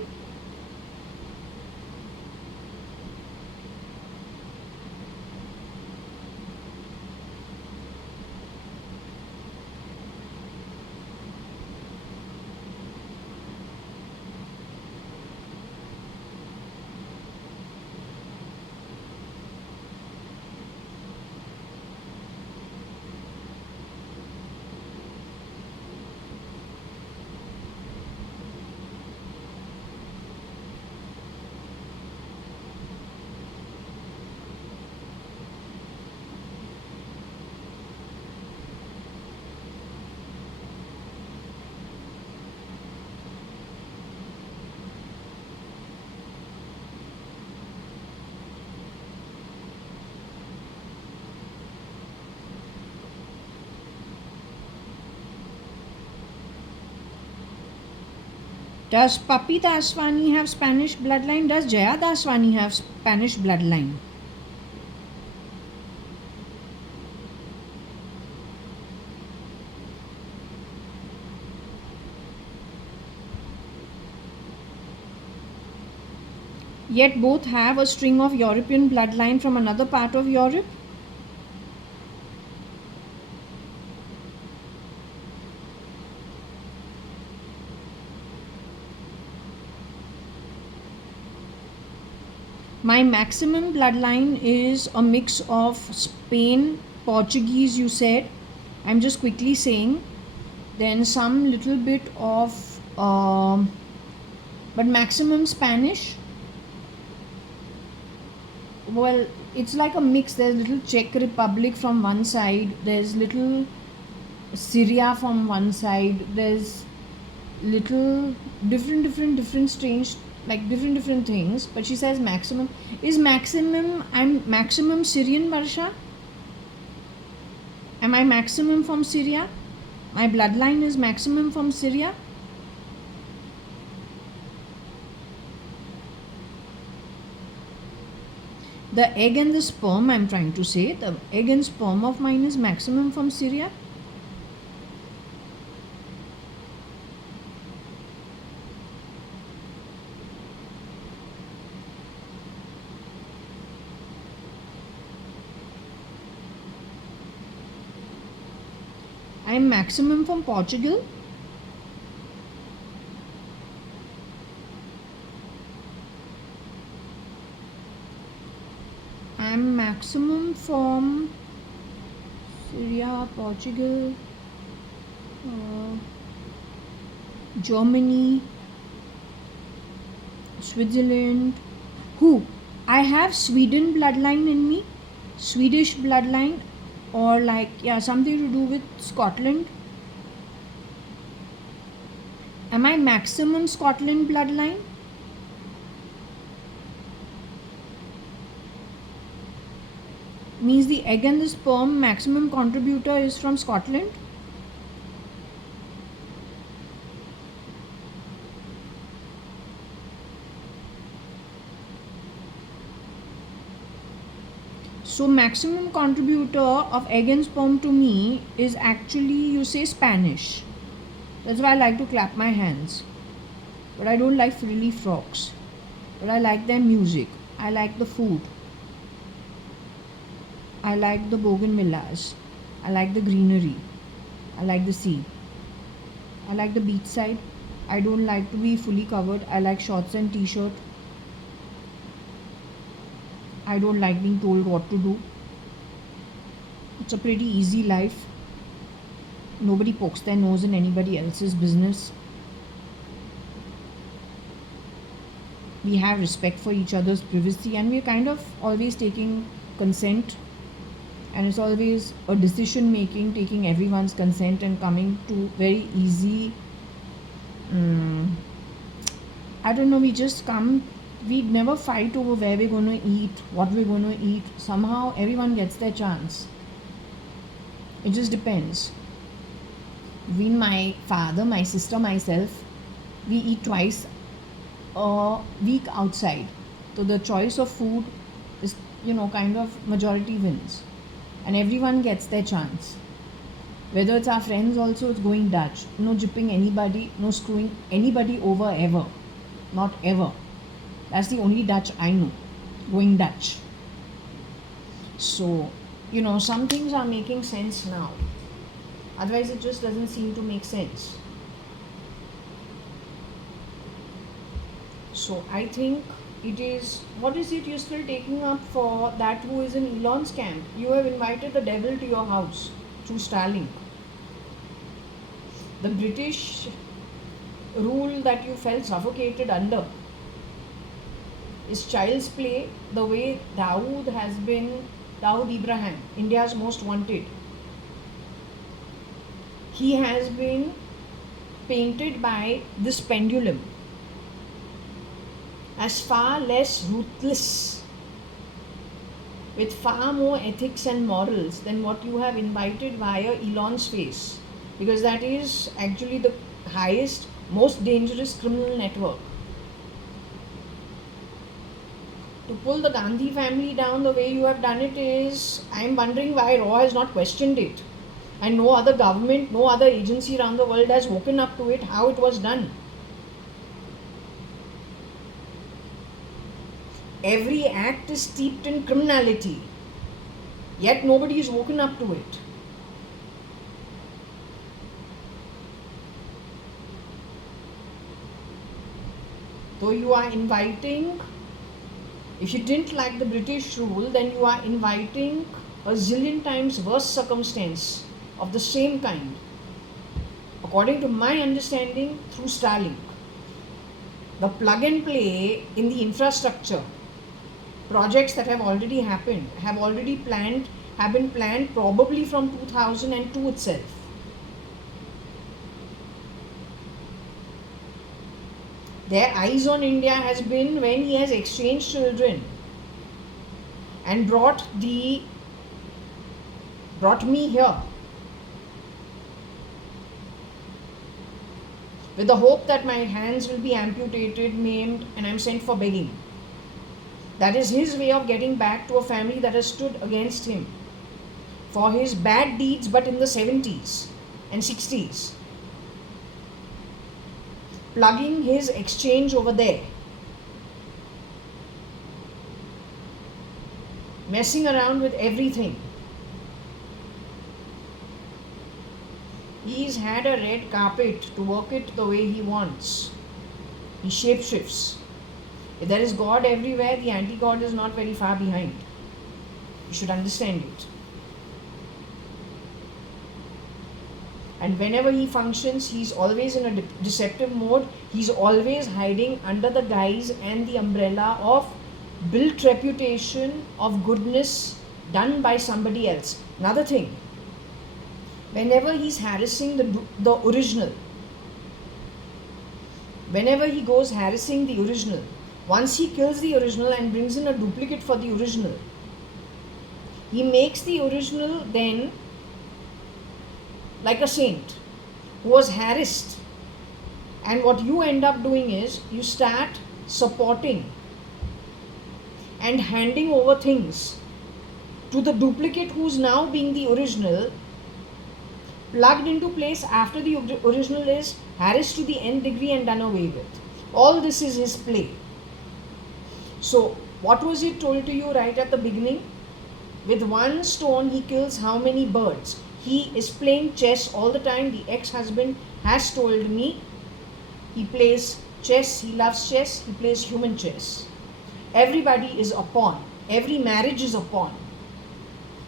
Does Papi Daswani have Spanish bloodline? Does JAYA.ADVANI have Spanish bloodline? Yet both have a string of European bloodline from another part of Europe. My maximum bloodline is a mix of Spain, Portuguese, you said. I'm just quickly saying. Then some little bit of But maximum Spanish, well, it's like a mix. There's little Czech Republic from one side, there's little Syria from one side, there's little different strange, like different things. But she says maximum is maximum. I'm maximum Syrian, Varsha. Am I maximum from Syria? My bloodline is maximum from Syria. The egg and the sperm, I'm trying to say, the egg and sperm of mine is maximum from Syria. I'm maximum from Portugal. I'm maximum from Syria, Portugal, Germany, Switzerland. Who? I have Sweden bloodline in me, Swedish bloodline, or like, yeah, something to do with Scotland. Am I maximum Scotland bloodline? Means the egg and the sperm maximum contributor is from Scotland. So maximum contributor of egg and sperm to me is actually, you say, Spanish. That's why I like to clap my hands. But I don't like frilly frocks. But I like their music. I like the food. I like the bougainvilleas. I like the greenery. I like the sea. I like the beach side. I don't like to be fully covered. I like shorts and t-shirt. I don't like being told what to do. It's a pretty easy life. Nobody pokes their nose in anybody else's business. We have respect for each other's privacy, and we're kind of always taking consent, and it's always a decision making, taking everyone's consent and coming to very easy, I don't know, we just come, we never fight over where we're going to eat, what we're going to eat. Somehow everyone gets their chance. It just depends. Between my father, my sister, myself, we eat twice a week outside. So the choice of food is, kind of majority wins. And everyone gets their chance. Whether it's our friends also, it's going Dutch. No jipping anybody, no screwing anybody over ever. Not ever. That's the only Dutch I know. Going Dutch. So, some things are making sense now. Otherwise, it just doesn't seem to make sense. So, I think it is, what is it you're still taking up for that who is in Elon's camp? You have invited the devil to your house through Starlink. The British rule that you felt suffocated under is child's play, the way Dawood Ibrahim, India's most wanted. He has been painted by this pendulum as far less ruthless, with far more ethics and morals than what you have invited via Elon's face, because that is actually the highest, most dangerous criminal network. To pull the Gandhi family down the way you have done it is, I am wondering why Raw has not questioned it, and no other government, no other agency around the world has woken up to it, how it was done. Every act is steeped in criminality, yet nobody is woken up to it. So you are inviting, if you didn't like the British rule, then you are inviting a zillion times worse circumstance of the same kind, according to my understanding, through Starlink. The plug and play in the infrastructure projects that have already happened, have been planned probably from 2002 itself. Their eyes on India has been when he has exchanged children and brought me here with the hope that my hands will be amputated, maimed, and I'm sent for begging. That is his way of getting back to a family that has stood against him for his bad deeds, but in the 70s and 60s. Plugging his exchange over there. Messing around with everything. He's had a red carpet to work it the way he wants. He shapeshifts. If there is God everywhere, the anti-God is not very far behind. You should understand it. And whenever he functions, he's always in a deceptive mode. He's always hiding under the guise and the umbrella of built reputation of goodness done by somebody else. Another thing, whenever he's harassing the original, whenever he goes harassing the original, once he kills the original and brings in a duplicate for the original, he makes the original then like a saint who was harassed. And what you end up doing is you start supporting and handing over things to the duplicate who's now being the original, plugged into place after the original is harassed to the nth degree and done away with. All this is his play. So what was it told to you right at the beginning? With one stone he kills how many birds? He is playing chess all the time. The ex-husband has told me he plays chess, he loves chess, he plays human chess. Everybody is a pawn. Every marriage is a pawn.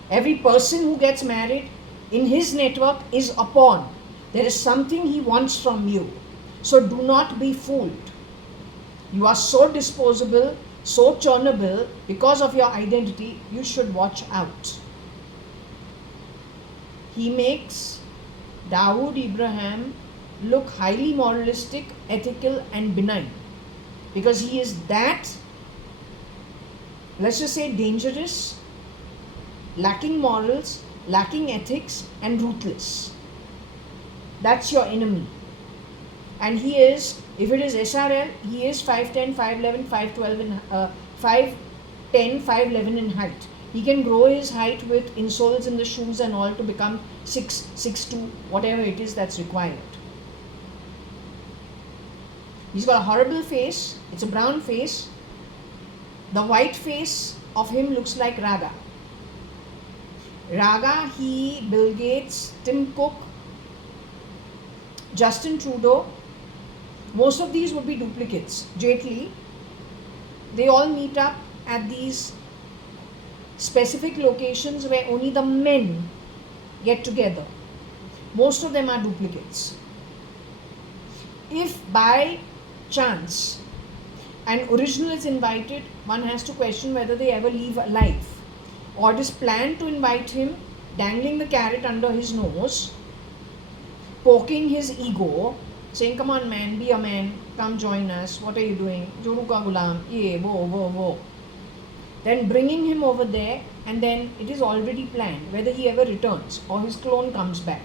Every person who gets married in his network is a pawn. There is something he wants from you. So do not be fooled. You are so disposable, so churnable because of your identity. You should watch out. He makes Dawood Ibrahim look highly moralistic, ethical and benign, because he is that, let's just say, dangerous, lacking morals, lacking ethics and ruthless. That's your enemy. And he is, if it is SRL, he is 5'10", 5'11", 5'12", in 5'10", 5'11" in height. He can grow his height with insoles in the shoes and all to become 6', 6'2", whatever it is that's required. He's got a horrible face. It's a brown face. The white face of him looks like Raga. Raga, he, Bill Gates, Tim Cook, Justin Trudeau, most of these would be duplicates. Jaitley, they all meet up at these specific locations where only the men get together. Most of them are duplicates. If by chance an original is invited, one has to question whether they ever leave alive, or it is planned to invite him, dangling the carrot under his nose, poking his ego, saying, come on man, be a man, come join us, what are you doing, Joru ka gulam, ye, wo. Then bringing him over there, and then it is already planned whether he ever returns or his clone comes back.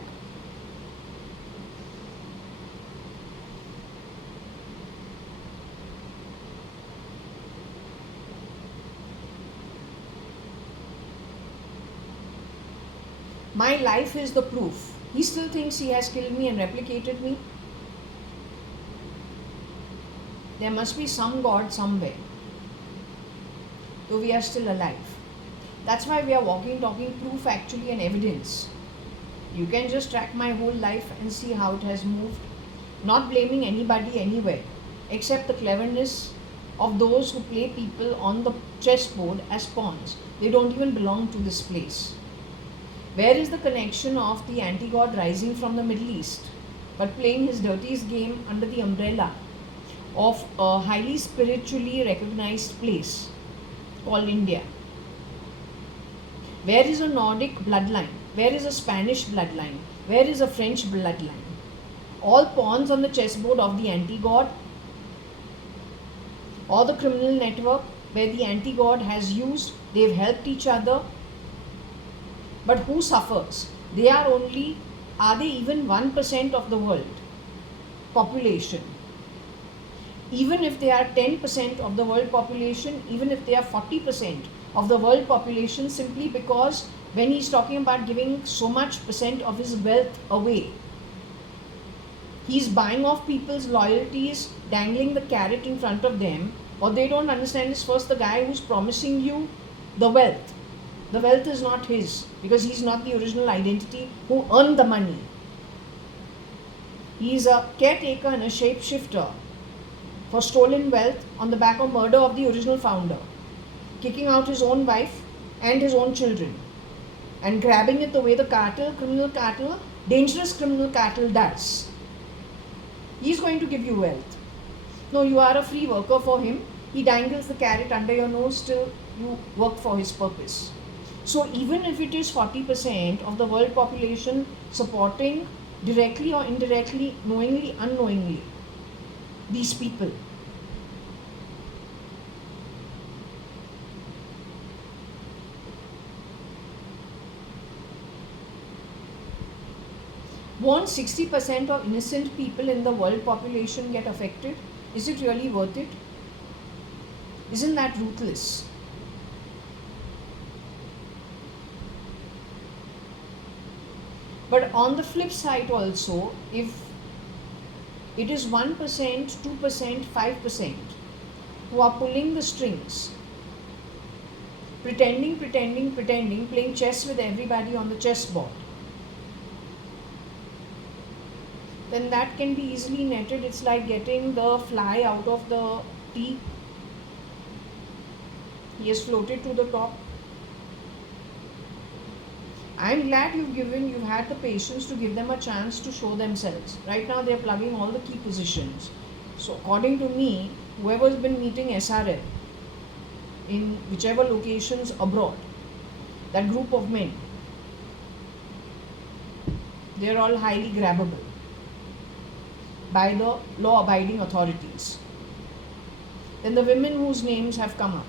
My life is the proof. He still thinks he has killed me and replicated me. There must be some God somewhere, though we are still alive. That's why we are walking, talking proof actually and evidence. You can just track my whole life and see how it has moved. Not blaming anybody anywhere, except the cleverness of those who play people on the chessboard as pawns. They don't even belong to this place. Where is the connection of the anti-God rising from the Middle East, but playing his dirtiest game under the umbrella of a highly spiritually recognized place called India. Where is a Nordic bloodline? Where is a Spanish bloodline? Where is a French bloodline? All pawns on the chessboard of the anti-god, or the criminal network where the anti-god has used, they've helped each other. But who suffers? Are they even 1% of the world population? Even if they are 10% of the world population, even if they are 40% of the world population, simply because when he's talking about giving so much percent of his wealth away, he's buying off people's loyalties, dangling the carrot in front of them. What they don't understand is, first, the guy who's promising you the wealth is not his, because he's not the original identity who earned the money. He's a caretaker and a shapeshifter for stolen wealth on the back of murder of the original founder, kicking out his own wife and his own children, and grabbing it the way the dangerous criminal cartel does. He's going to give you wealth. No, you are a free worker for him. He dangles the carrot under your nose till you work for his purpose. So even if it is 40% of the world population supporting directly or indirectly, knowingly, unknowingly, these people, won't 60% of innocent people in the world population get affected? Is it really worth it? Isn't that ruthless? But on the flip side also, if it is 1%, 2%, 5% who are pulling the strings, pretending, playing chess with everybody on the chessboard, then that can be easily netted. It's like getting the fly out of the tea. He has floated to the top. I'm glad you've had the patience to give them a chance to show themselves. Right now they're plugging all the key positions. So according to me, whoever's been meeting SRL in whichever locations abroad, that group of men, they're all highly grabbable by the law-abiding authorities. Then the women whose names have come up.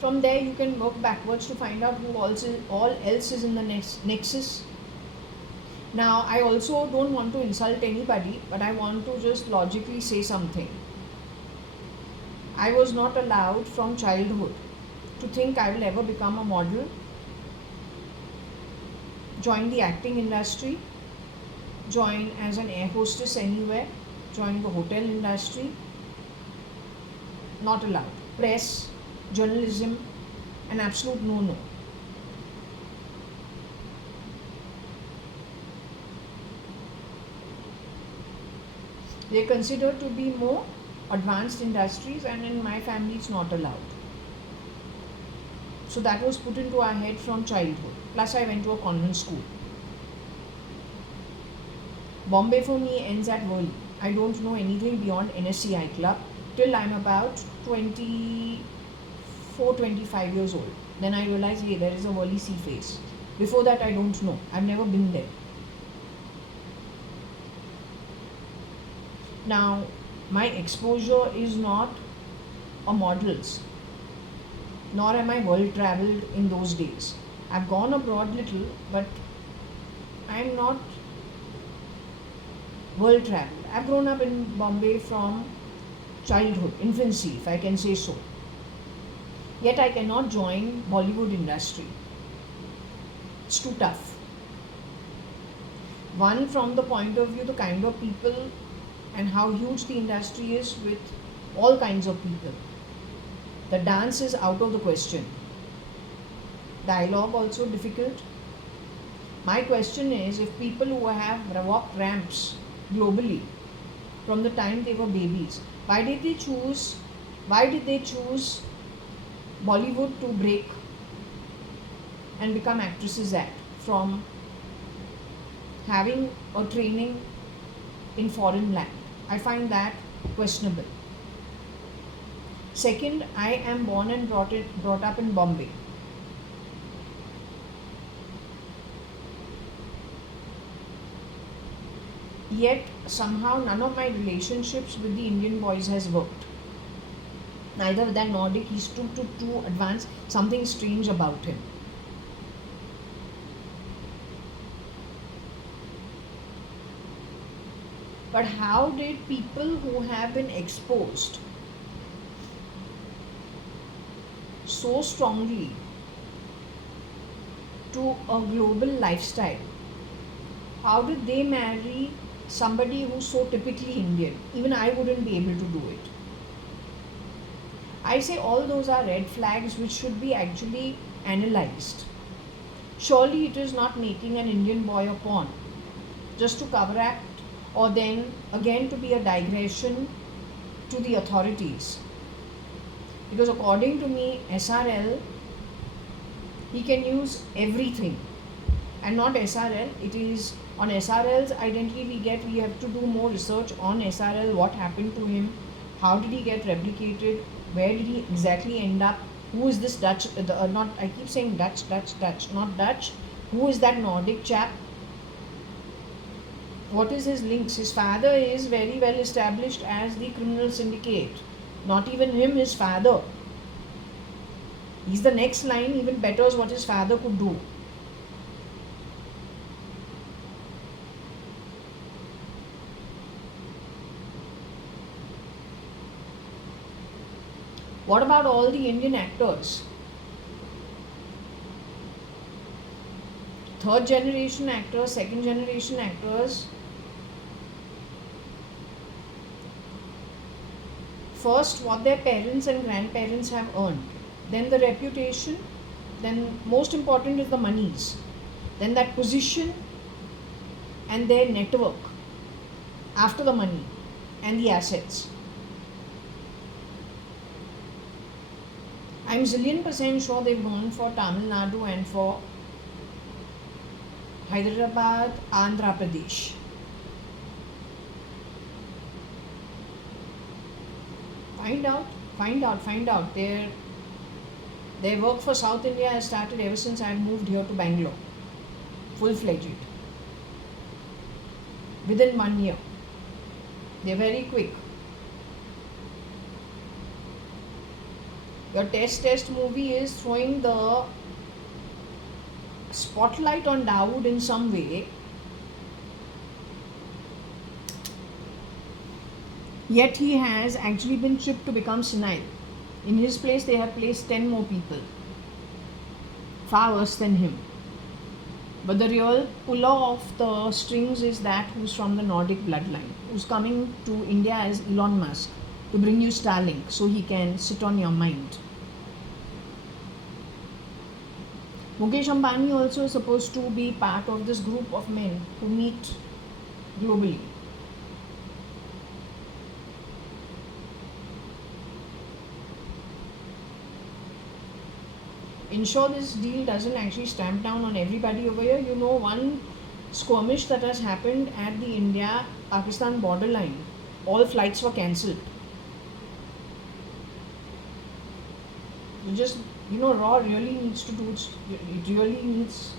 From there you can work backwards to find out who all else is in the nexus. Now, I also don't want to insult anybody, but I want to just logically say something. I was not allowed from childhood to think I will ever become a model, join the acting industry, join as an air hostess anywhere, join the hotel industry. Not allowed. Press, journalism, an absolute no-no. They are considered to be more advanced industries, and in my family it's not allowed. So that was put into our head from childhood. Plus I went to a convent school. Bombay for me ends at Worli. I don't know anything beyond NSCI club till I'm about 24, 25 years old. Then I realized, hey, there is a Worli sea face. Before that I don't know. I've never been there. Now, my exposure is not a model's, nor am I world travelled in those days. I've gone abroad little, but I'm not world travelled. I've grown up in Bombay from childhood, infancy, if I can say so. Yet I cannot join Bollywood industry. It's too tough. One, from the point of view, the kind of people and how huge the industry is with all kinds of people. The dance is out of the question. Dialogue also difficult. My question is, if people who have walked ramps globally from the time they were babies, why did they choose Bollywood to break and become actresses at from having a training in foreign land. I find that questionable. Second, I am born and brought up in Bombay. Yet somehow none of my relationships with the Indian boys has worked. Neither with that Nordic, he's too advanced, something strange about him. But how did people who have been exposed so strongly to a global lifestyle, how did they marry somebody who's so typically Indian? Even I wouldn't be able to do it. I say all those are red flags which should be actually analyzed. Surely it is not making an Indian boy a pawn just to cover act, or then again to be a digression to the authorities. Because according to me, SRL, he can use everything, and not SRL. It is on SRL's identity we have to do more research on SRL, what happened to him, how did he get replicated, where did he exactly end up, who is this Dutch, I keep saying Dutch, not Dutch, who is that Nordic chap, what is his links? His father is very well established as the criminal syndicate. Not even him, his father. He's the next line, even betters what his father could do. What about all the Indian actors? Third generation actors, second generation actors. First, what their parents and grandparents have earned, then the reputation, then most important is the monies, then that position and their network after the money and the assets. I'm zillion% sure they've gone for Tamil Nadu and for Hyderabad, Andhra Pradesh. Find out. Their work for South India has started ever since I moved here to Bangalore. Full-fledged. Within 1 year. They're very quick. Your test movie is throwing the spotlight on Dawood in some way. Yet he has actually been chipped to become senile. In his place, they have placed 10 more people. Far worse than him. But the real puller of the strings is that who's from the Nordic bloodline, who's coming to India as Elon Musk to bring you Starlink so he can sit on your mind. Mukesh Ambani also is supposed to be part of this group of men who meet globally. Ensure this deal doesn't actually stamp down on everybody over here. You know, one skirmish that has happened at the India-Pakistan borderline, all flights were cancelled. Raw really needs to do it really needs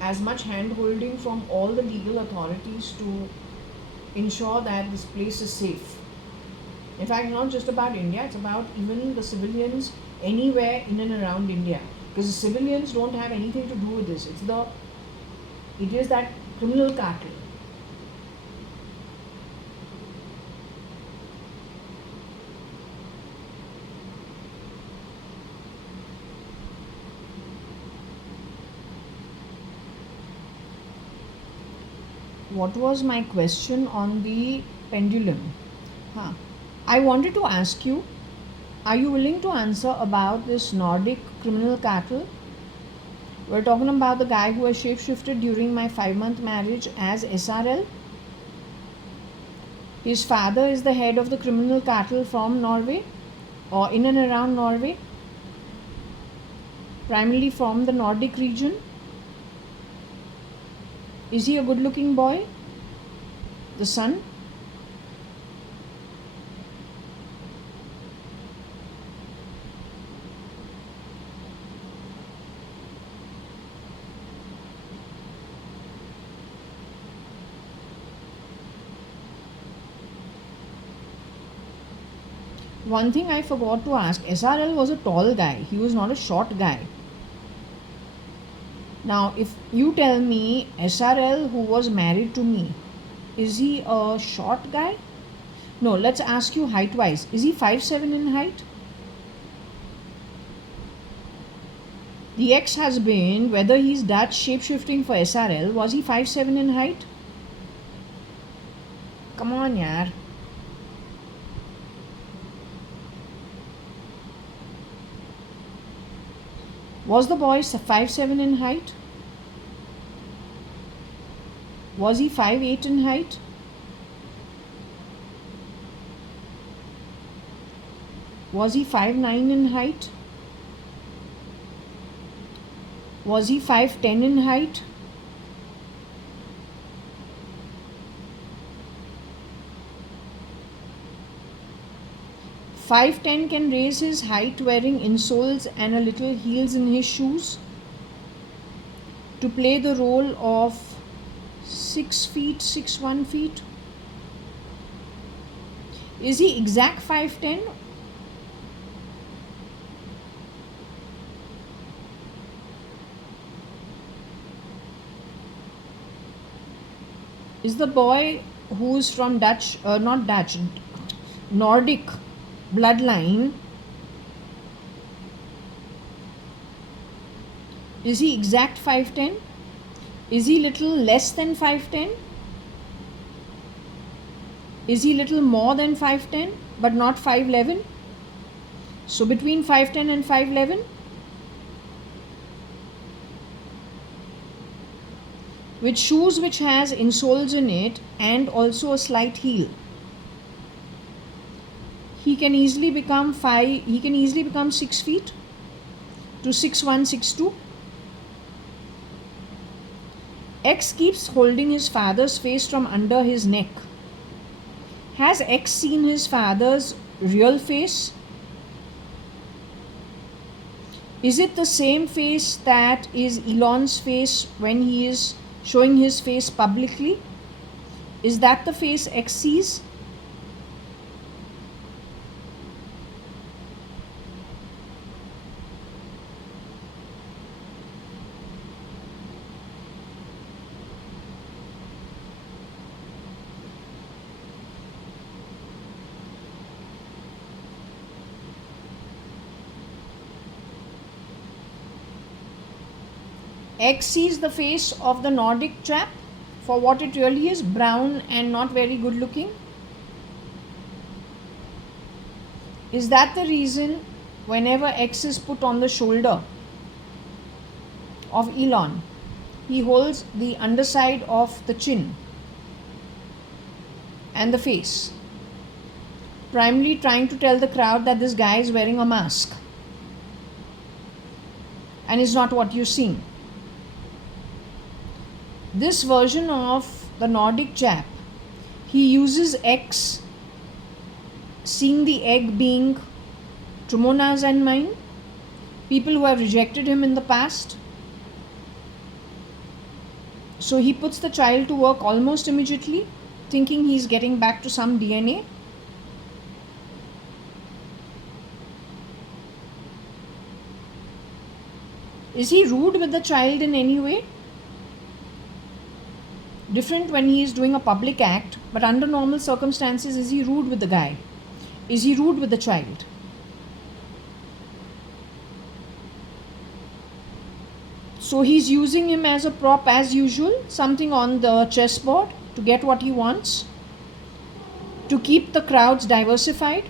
as much hand holding from all the legal authorities to ensure that this place is safe. In fact, not just about India, it's about even the civilians anywhere in and around India. Because the civilians don't have anything to do with this. It is that criminal cartel. What was my question on the pendulum? I wanted to ask you, are you willing to answer about this Nordic criminal cartel? We're talking about the guy who was shapeshifted during my 5-month marriage as SRL. His father is the head of the criminal cartel from Norway or in and around Norway, primarily from the Nordic region. Is he a good looking boy? The son? One thing I forgot to ask, SRL was a tall guy. He was not a short guy. Now, if you tell me SRL who was married to me, is he a short guy? No, let's ask you height wise. Is he 5'7" in height? The ex husband, whether he's Dutch shapeshifting for SRL, was he 5'7" in height? Come on, yaar. Was the boy 5'7" in height? Was he 5'8" in height? Was he 5'9" in height? Was he 5'10" in height? "5'10" can raise his height wearing insoles and a little heels in his shoes to play the role of 6 feet, 6'1" feet. Is he exact 5'10"? Is the boy who's from Nordic bloodline, is he exact 5'10"? Is he little less than 5'10"? Is he little more than 5'10" but not 5'11"? So between 5'10" and 5'11"? With shoes which has insoles in it and also a slight heel. He can easily become 6 feet to 6'1", 6'2". X keeps holding his father's face from under his neck. Has X seen his father's real face? Is it the same face that is Elon's face when he is showing his face publicly? Is that the face X sees? X sees the face of the Nordic chap for what it really is, brown and not very good looking. Is that the reason whenever X is put on the shoulder of Elon, he holds the underside of the chin and the face, primarily trying to tell the crowd that this guy is wearing a mask and is not what you're seeing? This version of the Nordic chap, he uses X, seeing the egg being Trumona's and mine, people who have rejected him in the past. So he puts the child to work almost immediately, thinking he's getting back to some DNA. Is he rude with the child in any way? Different when he is doing a public act, but under normal circumstances, is he rude with the guy? Is he rude with the child? So he's using him as a prop as usual, something on the chessboard to get what he wants, to keep the crowds diversified.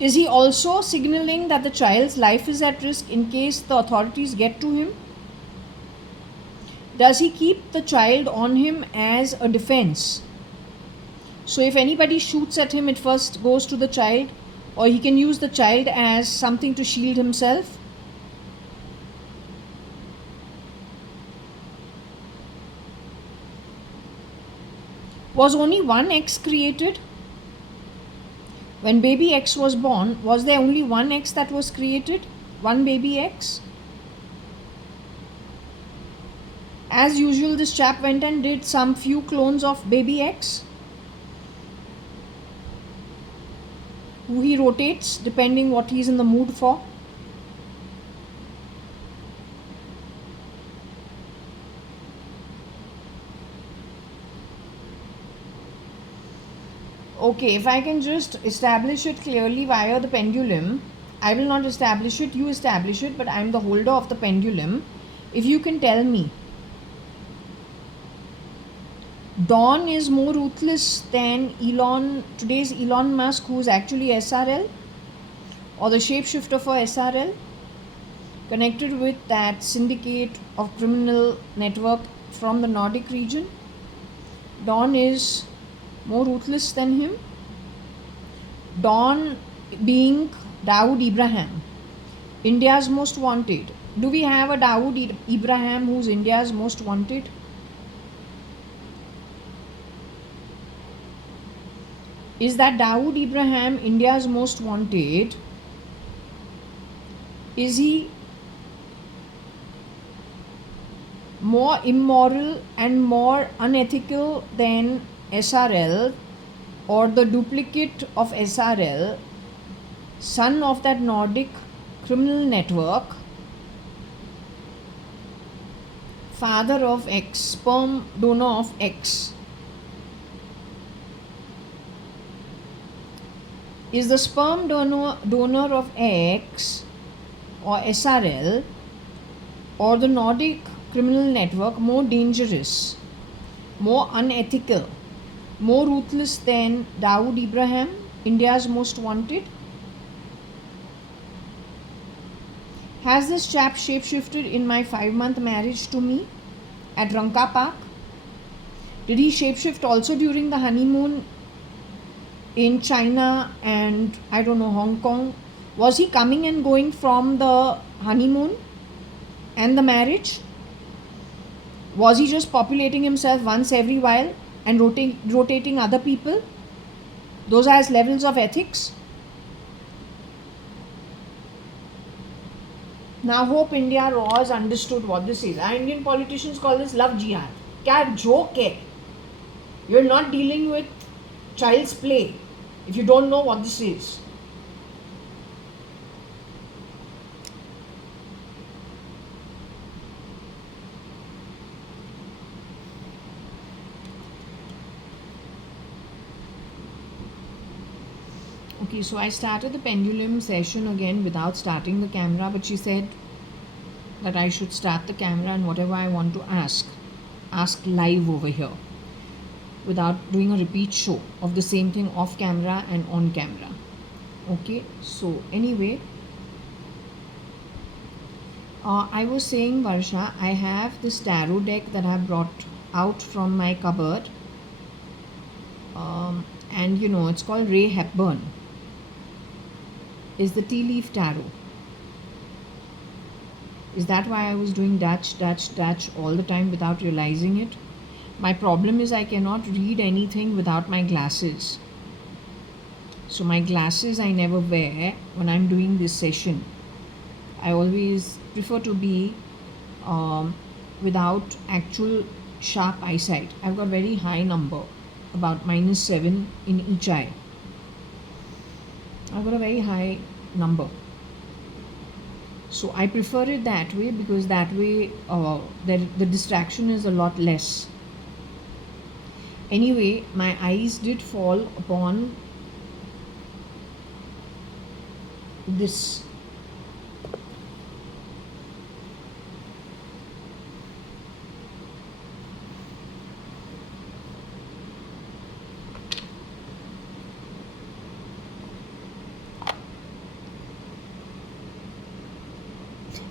Is he also signaling that the child's life is at risk in case the authorities get to him? Does he keep the child on him as a defense? So if anybody shoots at him, it first goes to the child, or he can use the child as something to shield himself? Was only one X created? When baby X was born, was there only one X that was created? One baby X? As usual, this chap went and did some few clones of baby X, who he rotates depending what he's in the mood for. Okay, if I can just establish it clearly via the pendulum, I will not establish it, you establish it, but I am the holder of the pendulum. If you can tell me, Dawn is more ruthless than today's Elon Musk, who is actually SRL, or the shapeshifter for SRL, connected with that syndicate of criminal network from the Nordic region. Dawn is more ruthless than him. Dawn being Dawood Ibrahim, India's most wanted. Do we have a Dawood Ibrahim who's India's most wanted? Is that Dawood Ibrahim India's most wanted? Is he more immoral and more unethical than SRL, or the duplicate of SRL, son of that Nordic criminal network, father of X, sperm donor of X? Is the sperm donor of X or SRL or the Nordic criminal network more dangerous, more unethical, more ruthless than Dawood Ibrahim, India's most wanted? Has this chap shapeshifted in my 5-month marriage to me at Ranka Park? Did he shapeshift also during the honeymoon in China and I don't know, Hong Kong? Was he coming and going from the honeymoon and the marriage? Was he just populating himself once every while and rotating other people? Those are his levels of ethics. Now hope India Raw has understood what this is. Our Indian politicians call this love jihad. Kya joke hai? You're not dealing with child's play if you don't know what this is. Okay, so I started the pendulum session again without starting the camera, but she said that I should start the camera and whatever I want to ask live over here without doing a repeat show of the same thing off camera and on camera. Okay, so anyway, I was saying, Varsha, I have this tarot deck that I brought out from my cupboard, and you know, it's called Ray Hepburn. Is the tea leaf tarot. Is that why I was doing Dutch all the time without realizing it? My problem is I cannot read anything without my glasses. So my glasses I never wear when I'm doing this session. I always prefer to be without actual sharp eyesight. I've got very high number, about -7 in each eye. I've got a very high number. So I prefer it that way because that way the distraction is a lot less. Anyway, my eyes did fall upon this.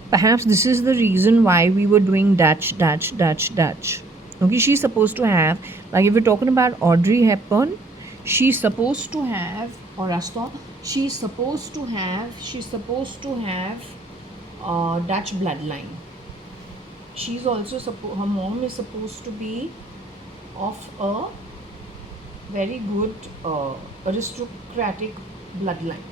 Perhaps this is the reason why we were doing Dutch. Okay, she's supposed to have, like if we're talking about Audrey Hepburn, she's supposed to have, or Astor, she's supposed to have Dutch bloodline. She's also her mom is supposed to be of a very good aristocratic bloodline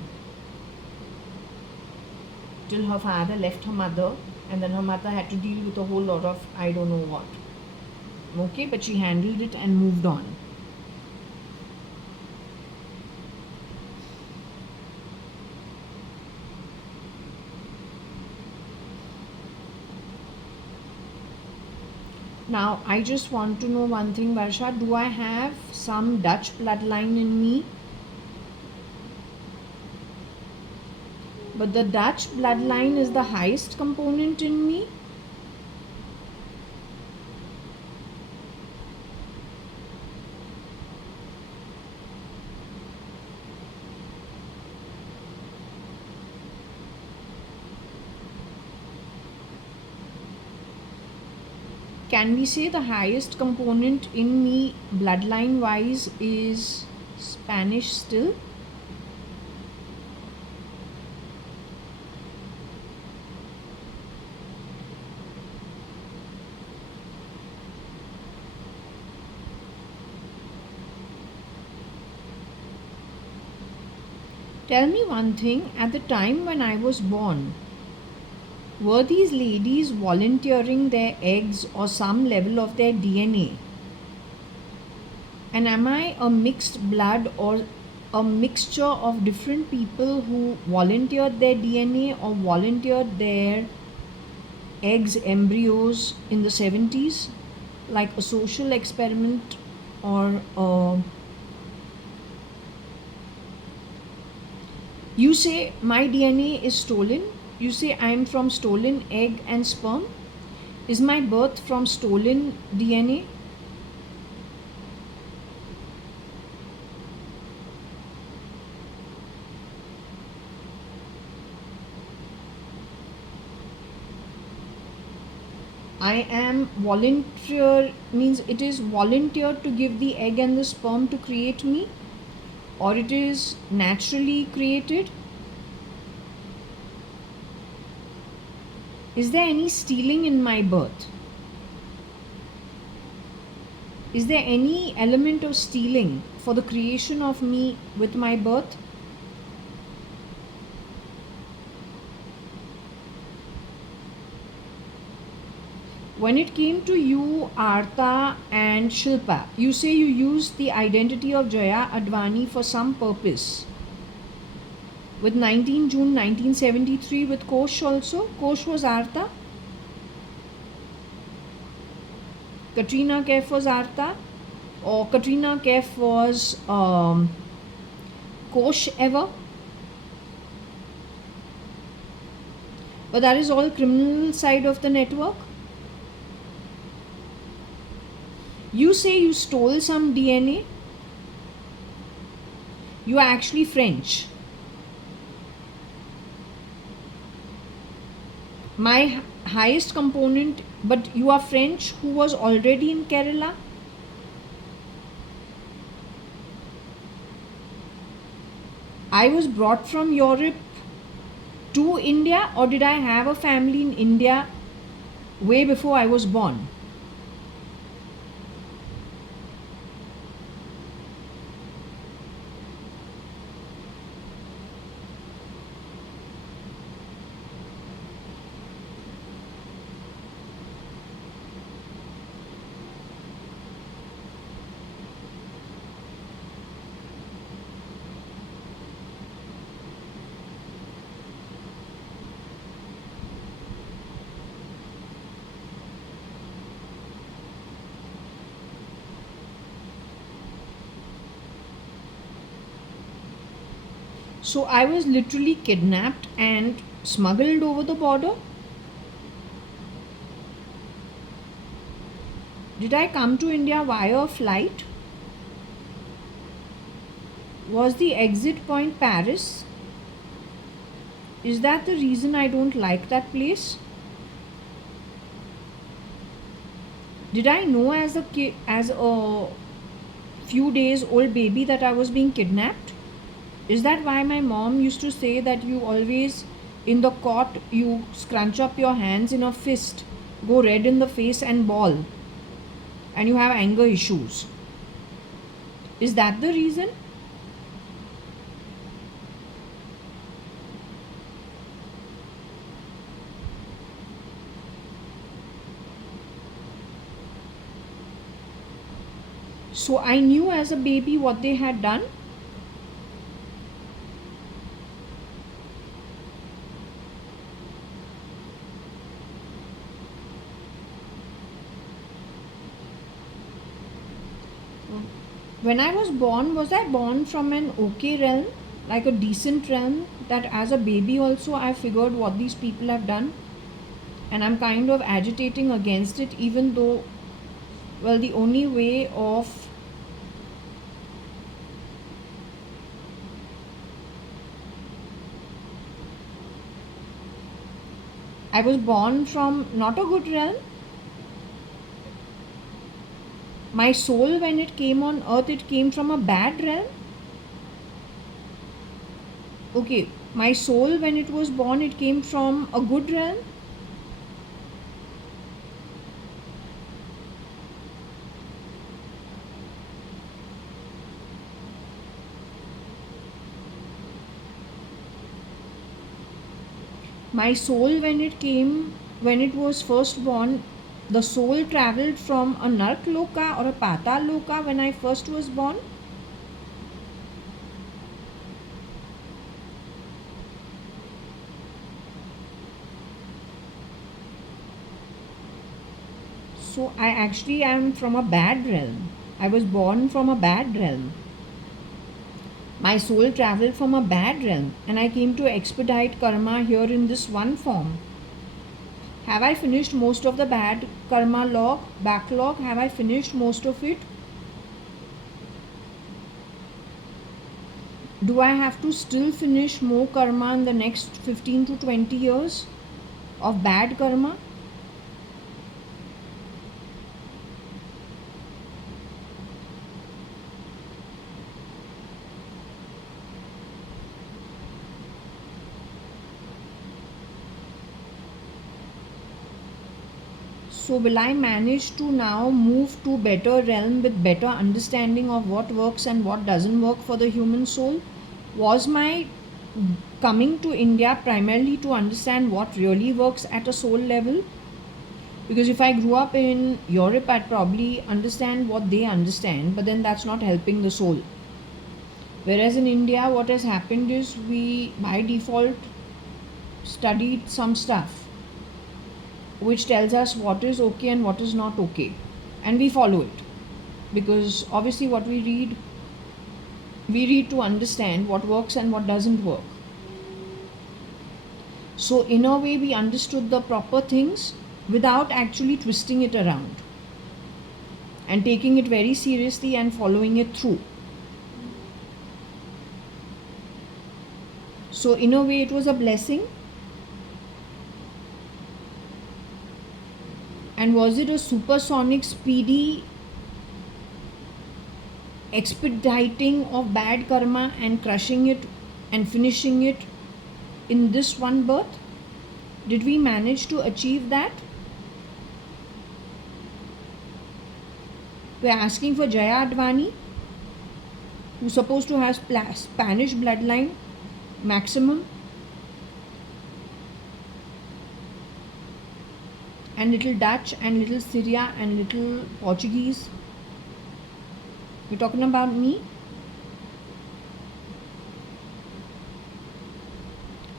till her father left her mother, and then her mother had to deal with a whole lot of I don't know what. Okay, but she handled it and moved on. Now, I just want to know one thing, Varsha. Do I have some Dutch bloodline in me? But the Dutch bloodline is the highest component in me. Can we say the highest component in me bloodline wise is Spanish still? Tell me one thing, at the time when I was born, were these ladies volunteering their eggs or some level of their DNA? And am I a mixed blood or a mixture of different people who volunteered their DNA or volunteered their eggs, embryos in the 70s, like a social experiment or you say my DNA is stolen? You say I am from stolen egg and sperm? Is my birth from stolen DNA? I am volunteer means it is volunteered to give the egg and the sperm to create me, or it is naturally created? Is there any stealing in my birth? Is there any element of stealing for the creation of me with my birth? When it came to you, Artha and Shilpa, you say you used the identity of JAYA.ADVANI for some purpose. With 19 June 1973 with Kosh also. Kosh was Artha. Katrina Kaif was Artha. Or Katrina Kaif was Kosh ever. But that is all criminal side of the network. You say you stole some DNA. You are actually French. My highest component, but you are French who was already in Kerala. I was brought from Europe to India, or did I have a family in India way before I was born? So I was literally kidnapped and smuggled over the border. Did I come to India via a flight? Was the exit point Paris? Is that the reason I don't like that place? Did I know as a few days old baby that I was being kidnapped? Is that why my mom used to say that you always in the court you scrunch up your hands in a fist, go red in the face and bawl, and you have anger issues? Is that the reason? So I knew as a baby what they had done. When I was I born from an okay realm, like a decent realm, that as a baby also I figured what these people have done, and I'm kind of agitating against it, even though, well, the only way of I was born from not a good realm. My soul, when it came on earth, it came from a bad realm. Okay, my soul, when it was born, it came from a good realm. My soul, when it was first born, the soul traveled from a Nark Loka or a Patal Loka when I first was born. So I actually am from a bad realm. I was born from a bad realm. My soul traveled from a bad realm, and I came to expedite karma here in this one form. Have I finished most of the bad karma backlog? Have I finished most of it? Do I have to still finish more karma in the next 15 to 20 years of bad karma? So will I manage to now move to better realm with better understanding of what works and what doesn't work for the human soul? Was my coming to India primarily to understand what really works at a soul level? Because if I grew up in Europe, I'd probably understand what they understand, but then that's not helping the soul. Whereas in India, what has happened is we by default studied some stuff which tells us what is okay and what is not okay, and we follow it, because obviously what we read to understand what works and what doesn't work. So in a way we understood the proper things without actually twisting it around and taking it very seriously and following it through. So in a way it was a blessing. And was it a supersonic, speedy expediting of bad karma and crushing it and finishing it in this one birth? Did we manage to achieve that? We're asking for JAYA.ADVANI, who's supposed to have Spanish bloodline maximum, and little Dutch and little Syria and little Portuguese. You're talking about me?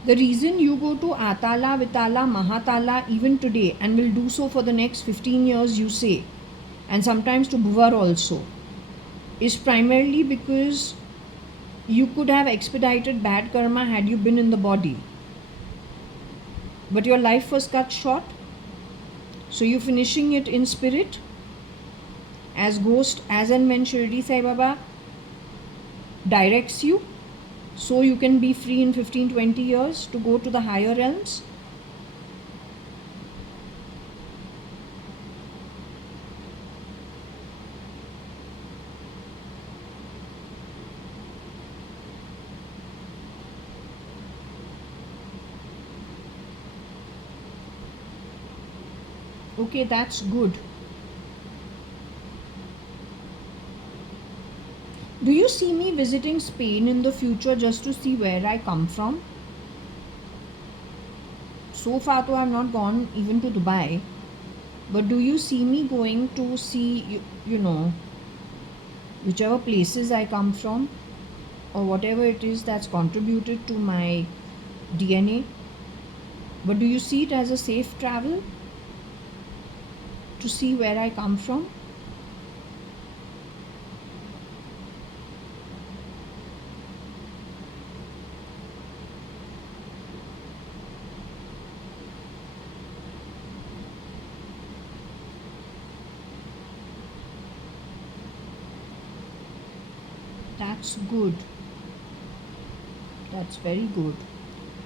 The reason you go to Atala, Vitala, Mahatala even today, and will do so for the next 15 years, you say, and sometimes to Bhuvar also, is primarily because you could have expedited bad karma had you been in the body. But your life was cut short. So you're finishing it in spirit, as ghost, as and when Shirdi Sai Baba directs you, so you can be free in 15-20 years to go to the higher realms. Okay, that's good. Do you see me visiting Spain in the future just to see where I come from? So far, though, I've not gone even to Dubai. But do you see me going to see, whichever places I come from, or whatever it is that's contributed to my DNA? But do you see it as a safe travel to see where I come from? That's good. That's very good.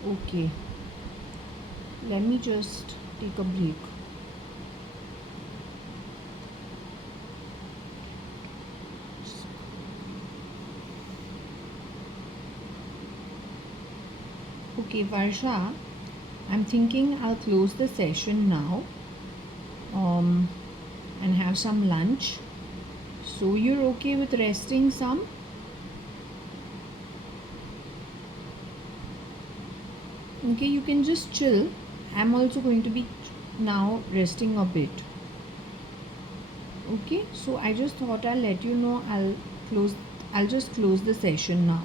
Okay, let me just take a break. Okay, Varsha, I'm thinking I'll close the session now, um, and have some lunch. So you're okay with resting some? Okay, you can just chill. I'm also going to be now resting a bit. Okay, so I just thought I'll let you know. I'll just close the session now.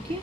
Okay.